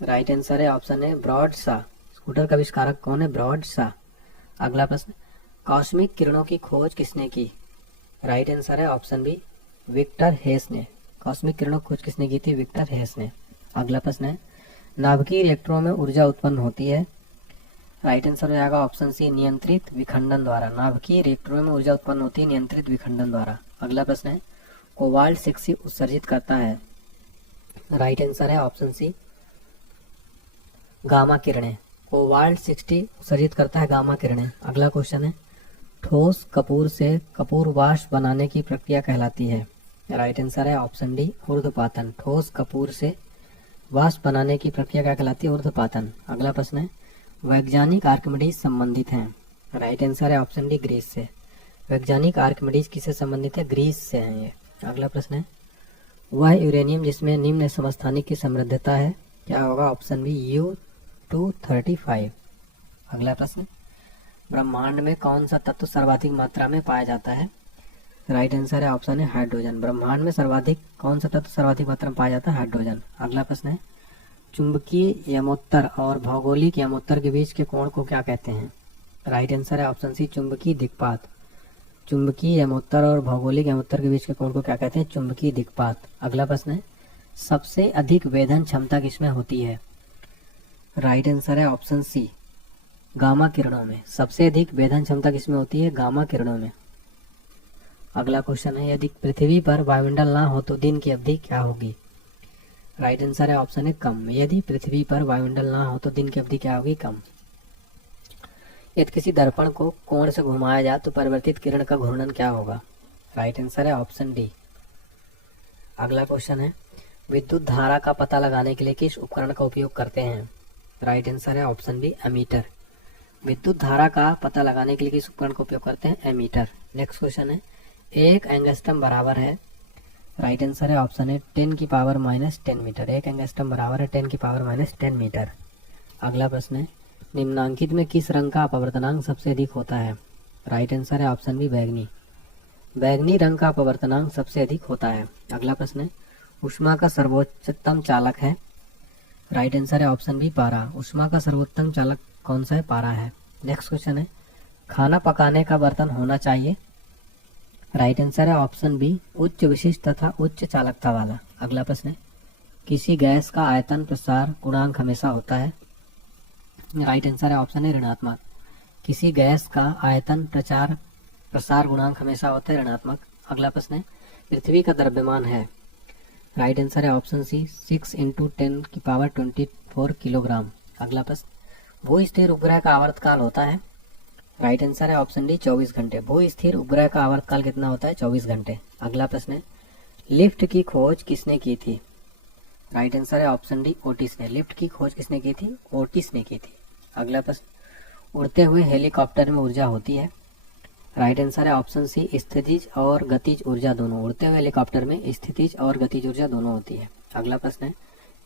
राइट आंसर है ऑप्शन है ब्रॉड शा। स्कूटर का आविष्कारक कौन है? ब्रॉड शा। अगला प्रश्न कॉस्मिक किरणों की खोज किसने की? राइट आंसर है ऑप्शन बी विक्टर हेस ने। कॉस्मिक किरणों की खोज किसने की थी? विक्टर हेस ने। अगला प्रश्न है नाभिकीय रिएक्टरों में ऊर्जा उत्पन्न होती है। राइट आंसर हो जाएगा ऑप्शन सी नियंत्रित विखंडन द्वारा। नाभिकीय रिएक्टरों में ऊर्जा उत्पन्न होती है नियंत्रित विखंडन द्वारा। अगला प्रश्न है कोबाल्ट 60 उत्सर्जित करता है। राइट आंसर है ऑप्शन सी गामा किरणें। कोबाल्ट 60 उत्सर्जित करता है गामा किरणें। अगला क्वेश्चन है ठोस कपूर से कपूर वाष्प बनाने की प्रक्रिया कहलाती है। राइट आंसर है ऑप्शन डी ऊर्ध्वपातन। ठोस कपूर से वाष्प बनाने की प्रक्रिया क्या कहलाती है? ऊर्ध्वपातन। अगला प्रश्न है वैज्ञानिक आर्किमिडीज संबंधित हैं। राइट आंसर है ऑप्शन डी ग्रीस से। वैज्ञानिक आर्किमिडीज किससे संबंधित है? ग्रीस से हैं ये। अगला प्रश्न है वह यूरेनियम जिसमें निम्न समस्थानिक की समृद्धता है क्या होगा? Option B U-235। अगला प्रश्न ब्रह्मांड में कौन सा तत्व सर्वाधिक मात्रा में पाया जाता है? राइट आंसर है ऑप्शन है हाइड्रोजन। ब्रह्मांड में सर्वाधिक कौन सा तत्व सर्वाधिक मात्रा में पाया जाता है? हाइड्रोजन। अगला प्रश्न है चुंबकीय यमोत्तर और भौगोलिक यमोत्तर के बीच के कोण को क्या कहते हैं? राइट आंसर है ऑप्शन सी चुंबकीय दिक्पात। चुंबकीय यमोत्तर और भौगोलिक यमोत्तर के बीच के कोण को क्या कहते हैं? चुंबकीय दिक्पात। अगला प्रश्न है सबसे अधिक वेधन क्षमता किसमें होती है? राइट आंसर है ऑप्शन सी गामा किरणों में। सबसे अधिक वेधन क्षमता किसमें होती है? गामा किरणों में। अगला क्वेश्चन है यदि पृथ्वी पर वायुमंडल ना हो तो दिन की अवधि क्या होगी? राइट आंसर है ऑप्शन है कम। यदि पृथ्वी पर वायुमंडल ना हो तो दिन की अवधि क्या होगी? कम। यदि किसी दर्पण को कोण से घुमाया जाए तो परिवर्तित किरण का घूर्णन क्या होगा? राइट आंसर है ऑप्शन डी। अगला क्वेश्चन है विद्युत धारा का पता लगाने के लिए किस उपकरण का उपयोग करते हैं? राइट आंसर है ऑप्शन बी एमीटर। विद्युत धारा का पता लगाने के लिए किस उपकरण का उपयोग करते हैं? एमीटर। नेक्स्ट क्वेश्चन है एक एंगस्ट्रम बराबर है। राइट आंसर है ऑप्शन है 10 की पावर -10 मीटर। एक एंगस्ट्रम बराबर है 10 की पावर -10 मीटर। अगला प्रश्न है निम्नांकित में किस रंग का अपवर्तनांक सबसे अधिक होता है? राइट आंसर है ऑप्शन बी बैगनी। बैगनी रंग का अपवर्तनांक सबसे अधिक होता है। अगला प्रश्न है ऊष्मा का सर्वोच्चतम चालक है। राइट आंसर है ऑप्शन बी पारा। ऊष्मा का सर्वोत्तम चालक कौन सा है? पारा है। नेक्स्ट क्वेश्चन है खाना पकाने का बर्तन होना चाहिए। राइट आंसर है ऑप्शन बी उच्च विशिष्ट तथा उच्च चालकता वाला। अगला प्रश्न है किसी गैस का आयतन प्रसार गुणांक हमेशा होता है। राइट आंसर है ऑप्शन है ऋणात्मक। किसी गैस का आयतन प्रसार गुणांक हमेशा होता है ऋणात्मक। अगला प्रश्न है पृथ्वी का द्रव्यमान है। राइट आंसर है ऑप्शन सी 6 × 10 की पावर 24 किलोग्राम। अगला प्रश्न भू स्थिर उपग्रह का आवर्तकाल होता है। राइट आंसर है ऑप्शन डी 24 घंटे। भू स्थिर उपग्रह का आवर्तकाल कितना होता है? 24 घंटे। अगला प्रश्न है लिफ्ट की खोज किसने की थी? राइट आंसर है ऑप्शन डी ओटिस ने। लिफ्ट की खोज किसने की थी? ओटिस ने की थी। अगला प्रश्न उड़ते हुए हेलीकॉप्टर में ऊर्जा होती है। राइट आंसर है ऑप्शन सी, स्थितिज और गतिज ऊर्जा दोनों। उड़ते हुए हेलीकॉप्टर में स्थितिज और गतिज ऊर्जा दोनों होती है। अगला प्रश्न है,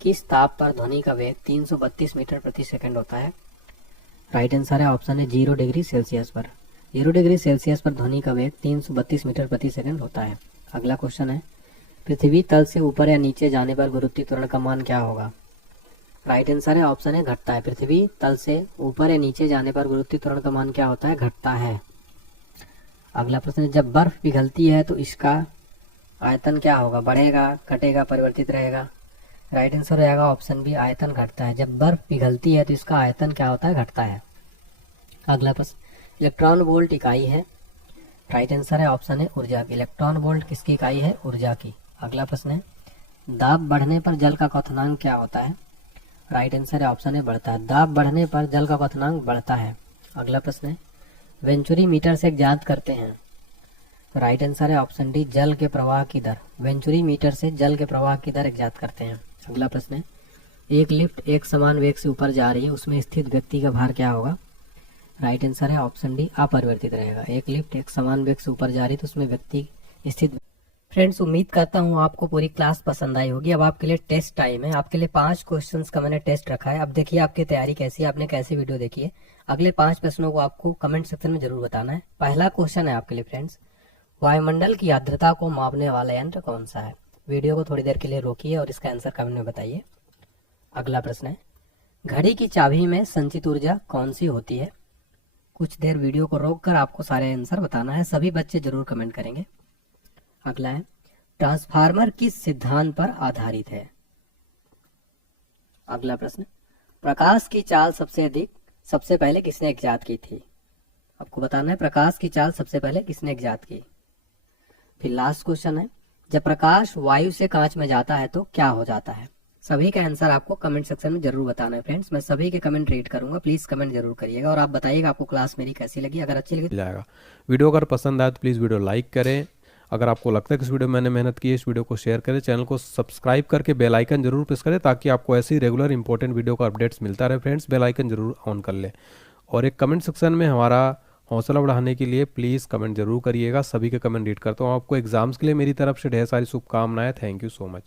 किस ताप पर ध्वनि का वेग 332 मीटर प्रति सेकंड होता है? राइट आंसर है ऑप्शन है 0 डिग्री सेल्सियस पर। 0 डिग्री सेल्सियस पर ध्वनि का वेग 332 मीटर प्रति सेकंड होता है। अगला क्वेश्चन है, पृथ्वी तल से ऊपर या नीचे जाने पर गुरुत्वीय त्वरण का मान क्या होगा? राइट आंसर है ऑप्शन है घटता है। पृथ्वी तल से ऊपर या नीचे जाने पर गुरुत्वीय त्वरण का मान क्या होता है? घटता है। अगला प्रश्न है, जब बर्फ पिघलती है तो इसका आयतन क्या होगा? बढ़ेगा, घटेगा, परिवर्तित रहेगा? राइट आंसर हो जाएगा ऑप्शन बी, आयतन घटता है। जब बर्फ पिघलती है तो इसका आयतन क्या होता है? घटता है। अगला प्रश्न, इलेक्ट्रॉन वोल्ट इकाई है? राइट आंसर है ऑप्शन है ऊर्जा की। इलेक्ट्रॉन वोल्ट किसकी इकाई है? ऊर्जा की। अगला प्रश्न है, दाब बढ़ने पर जल का क्वथनांक क्या होता है? राइट आंसर है ऑप्शन है बढ़ता है। दाब बढ़ने पर जल का क्वथनांक बढ़ता है। अगला प्रश्न है, वेंचुरी मीटर से ज्ञात करते हैं? राइट आंसर है ऑप्शन डी, जल के प्रवाह की दर। वेंचुरी मीटर से जल के प्रवाह की दर ज्ञात करते हैं। अगला प्रश्न है, एक लिफ्ट एक समान वेग से ऊपर जा रही है, उसमें स्थित व्यक्ति का भार क्या होगा? राइट आंसर है ऑप्शन डी, अपरिवर्तित रहेगा। एक लिफ्ट एक समान वेग से ऊपर जा रही है तो उसमें व्यक्ति स्थित। फ्रेंड्स, उम्मीद करता हूँ आपको पूरी क्लास पसंद आई होगी। अब आपके लिए टेस्ट टाइम है। आपके लिए 5 क्वेश्चंस का मैंने टेस्ट रखा है। अब देखिए आपकी तैयारी कैसी है, आपने कैसी वीडियो देखी है। अगले 5 प्रश्नों को आपको कमेंट सेक्शन में जरूर बताना है। पहला क्वेश्चन है आपके लिए फ्रेंड्स, वायुमंडल की आर्द्रता को मापने वाला यंत्र कौन सा है? वीडियो को थोड़ी देर के लिए रोकिए और इसका आंसर कमेंट में बताइए। अगला प्रश्न है, घड़ी की चाबी में संचित ऊर्जा कौन सी होती है? कुछ देर वीडियो को रोककर आपको सारे आंसर बताना है। सभी बच्चे जरूर कमेंट करेंगे। अगला है, ट्रांसफार्मर किस सिद्धांत पर आधारित है? अगला प्रश्न, प्रकाश की चाल सबसे पहले किसने इजाद की थी? आपको बताना है प्रकाश की चाल सबसे पहले किसने इजाद की। फिर लास्ट क्वेश्चन है, जब प्रकाश वायु से कांच में जाता है तो क्या हो जाता है? सभी का आंसर आपको कमेंट सेक्शन में जरूर बताना है फ्रेंड्स। मैं सभी के कमेंट रीड करूंगा, प्लीज कमेंट जरूर करिएगा और आप बताइएगा आपको क्लास मेरी कैसी लगी। अगर अच्छी लगी जाएगा। वीडियो अगर पसंद आए तो प्लीज़ वीडियो लाइक करें। अगर आपको लगता है कि इस वीडियो में मैंने मेहनत की है, इस वीडियो को शेयर करें। चैनल को सब्सक्राइब करके बेल आइकन जरूर प्रेस करें ताकि आपको ऐसी रेगुलर इंपॉर्टेंट वीडियो का अपडेट्स मिलता रहे। फ्रेंड्स, बेल आइकन जरूर ऑन कर लें और एक कमेंट सेक्शन में हमारा हौसला बढ़ाने के लिए प्लीज़ कमेंट जरूर करिएगा। सभी के कमेंट रीड करता हूँ। आपको एग्जाम्स के लिए मेरी तरफ से ढेर सारी शुभकामनाएं। Thank you so much.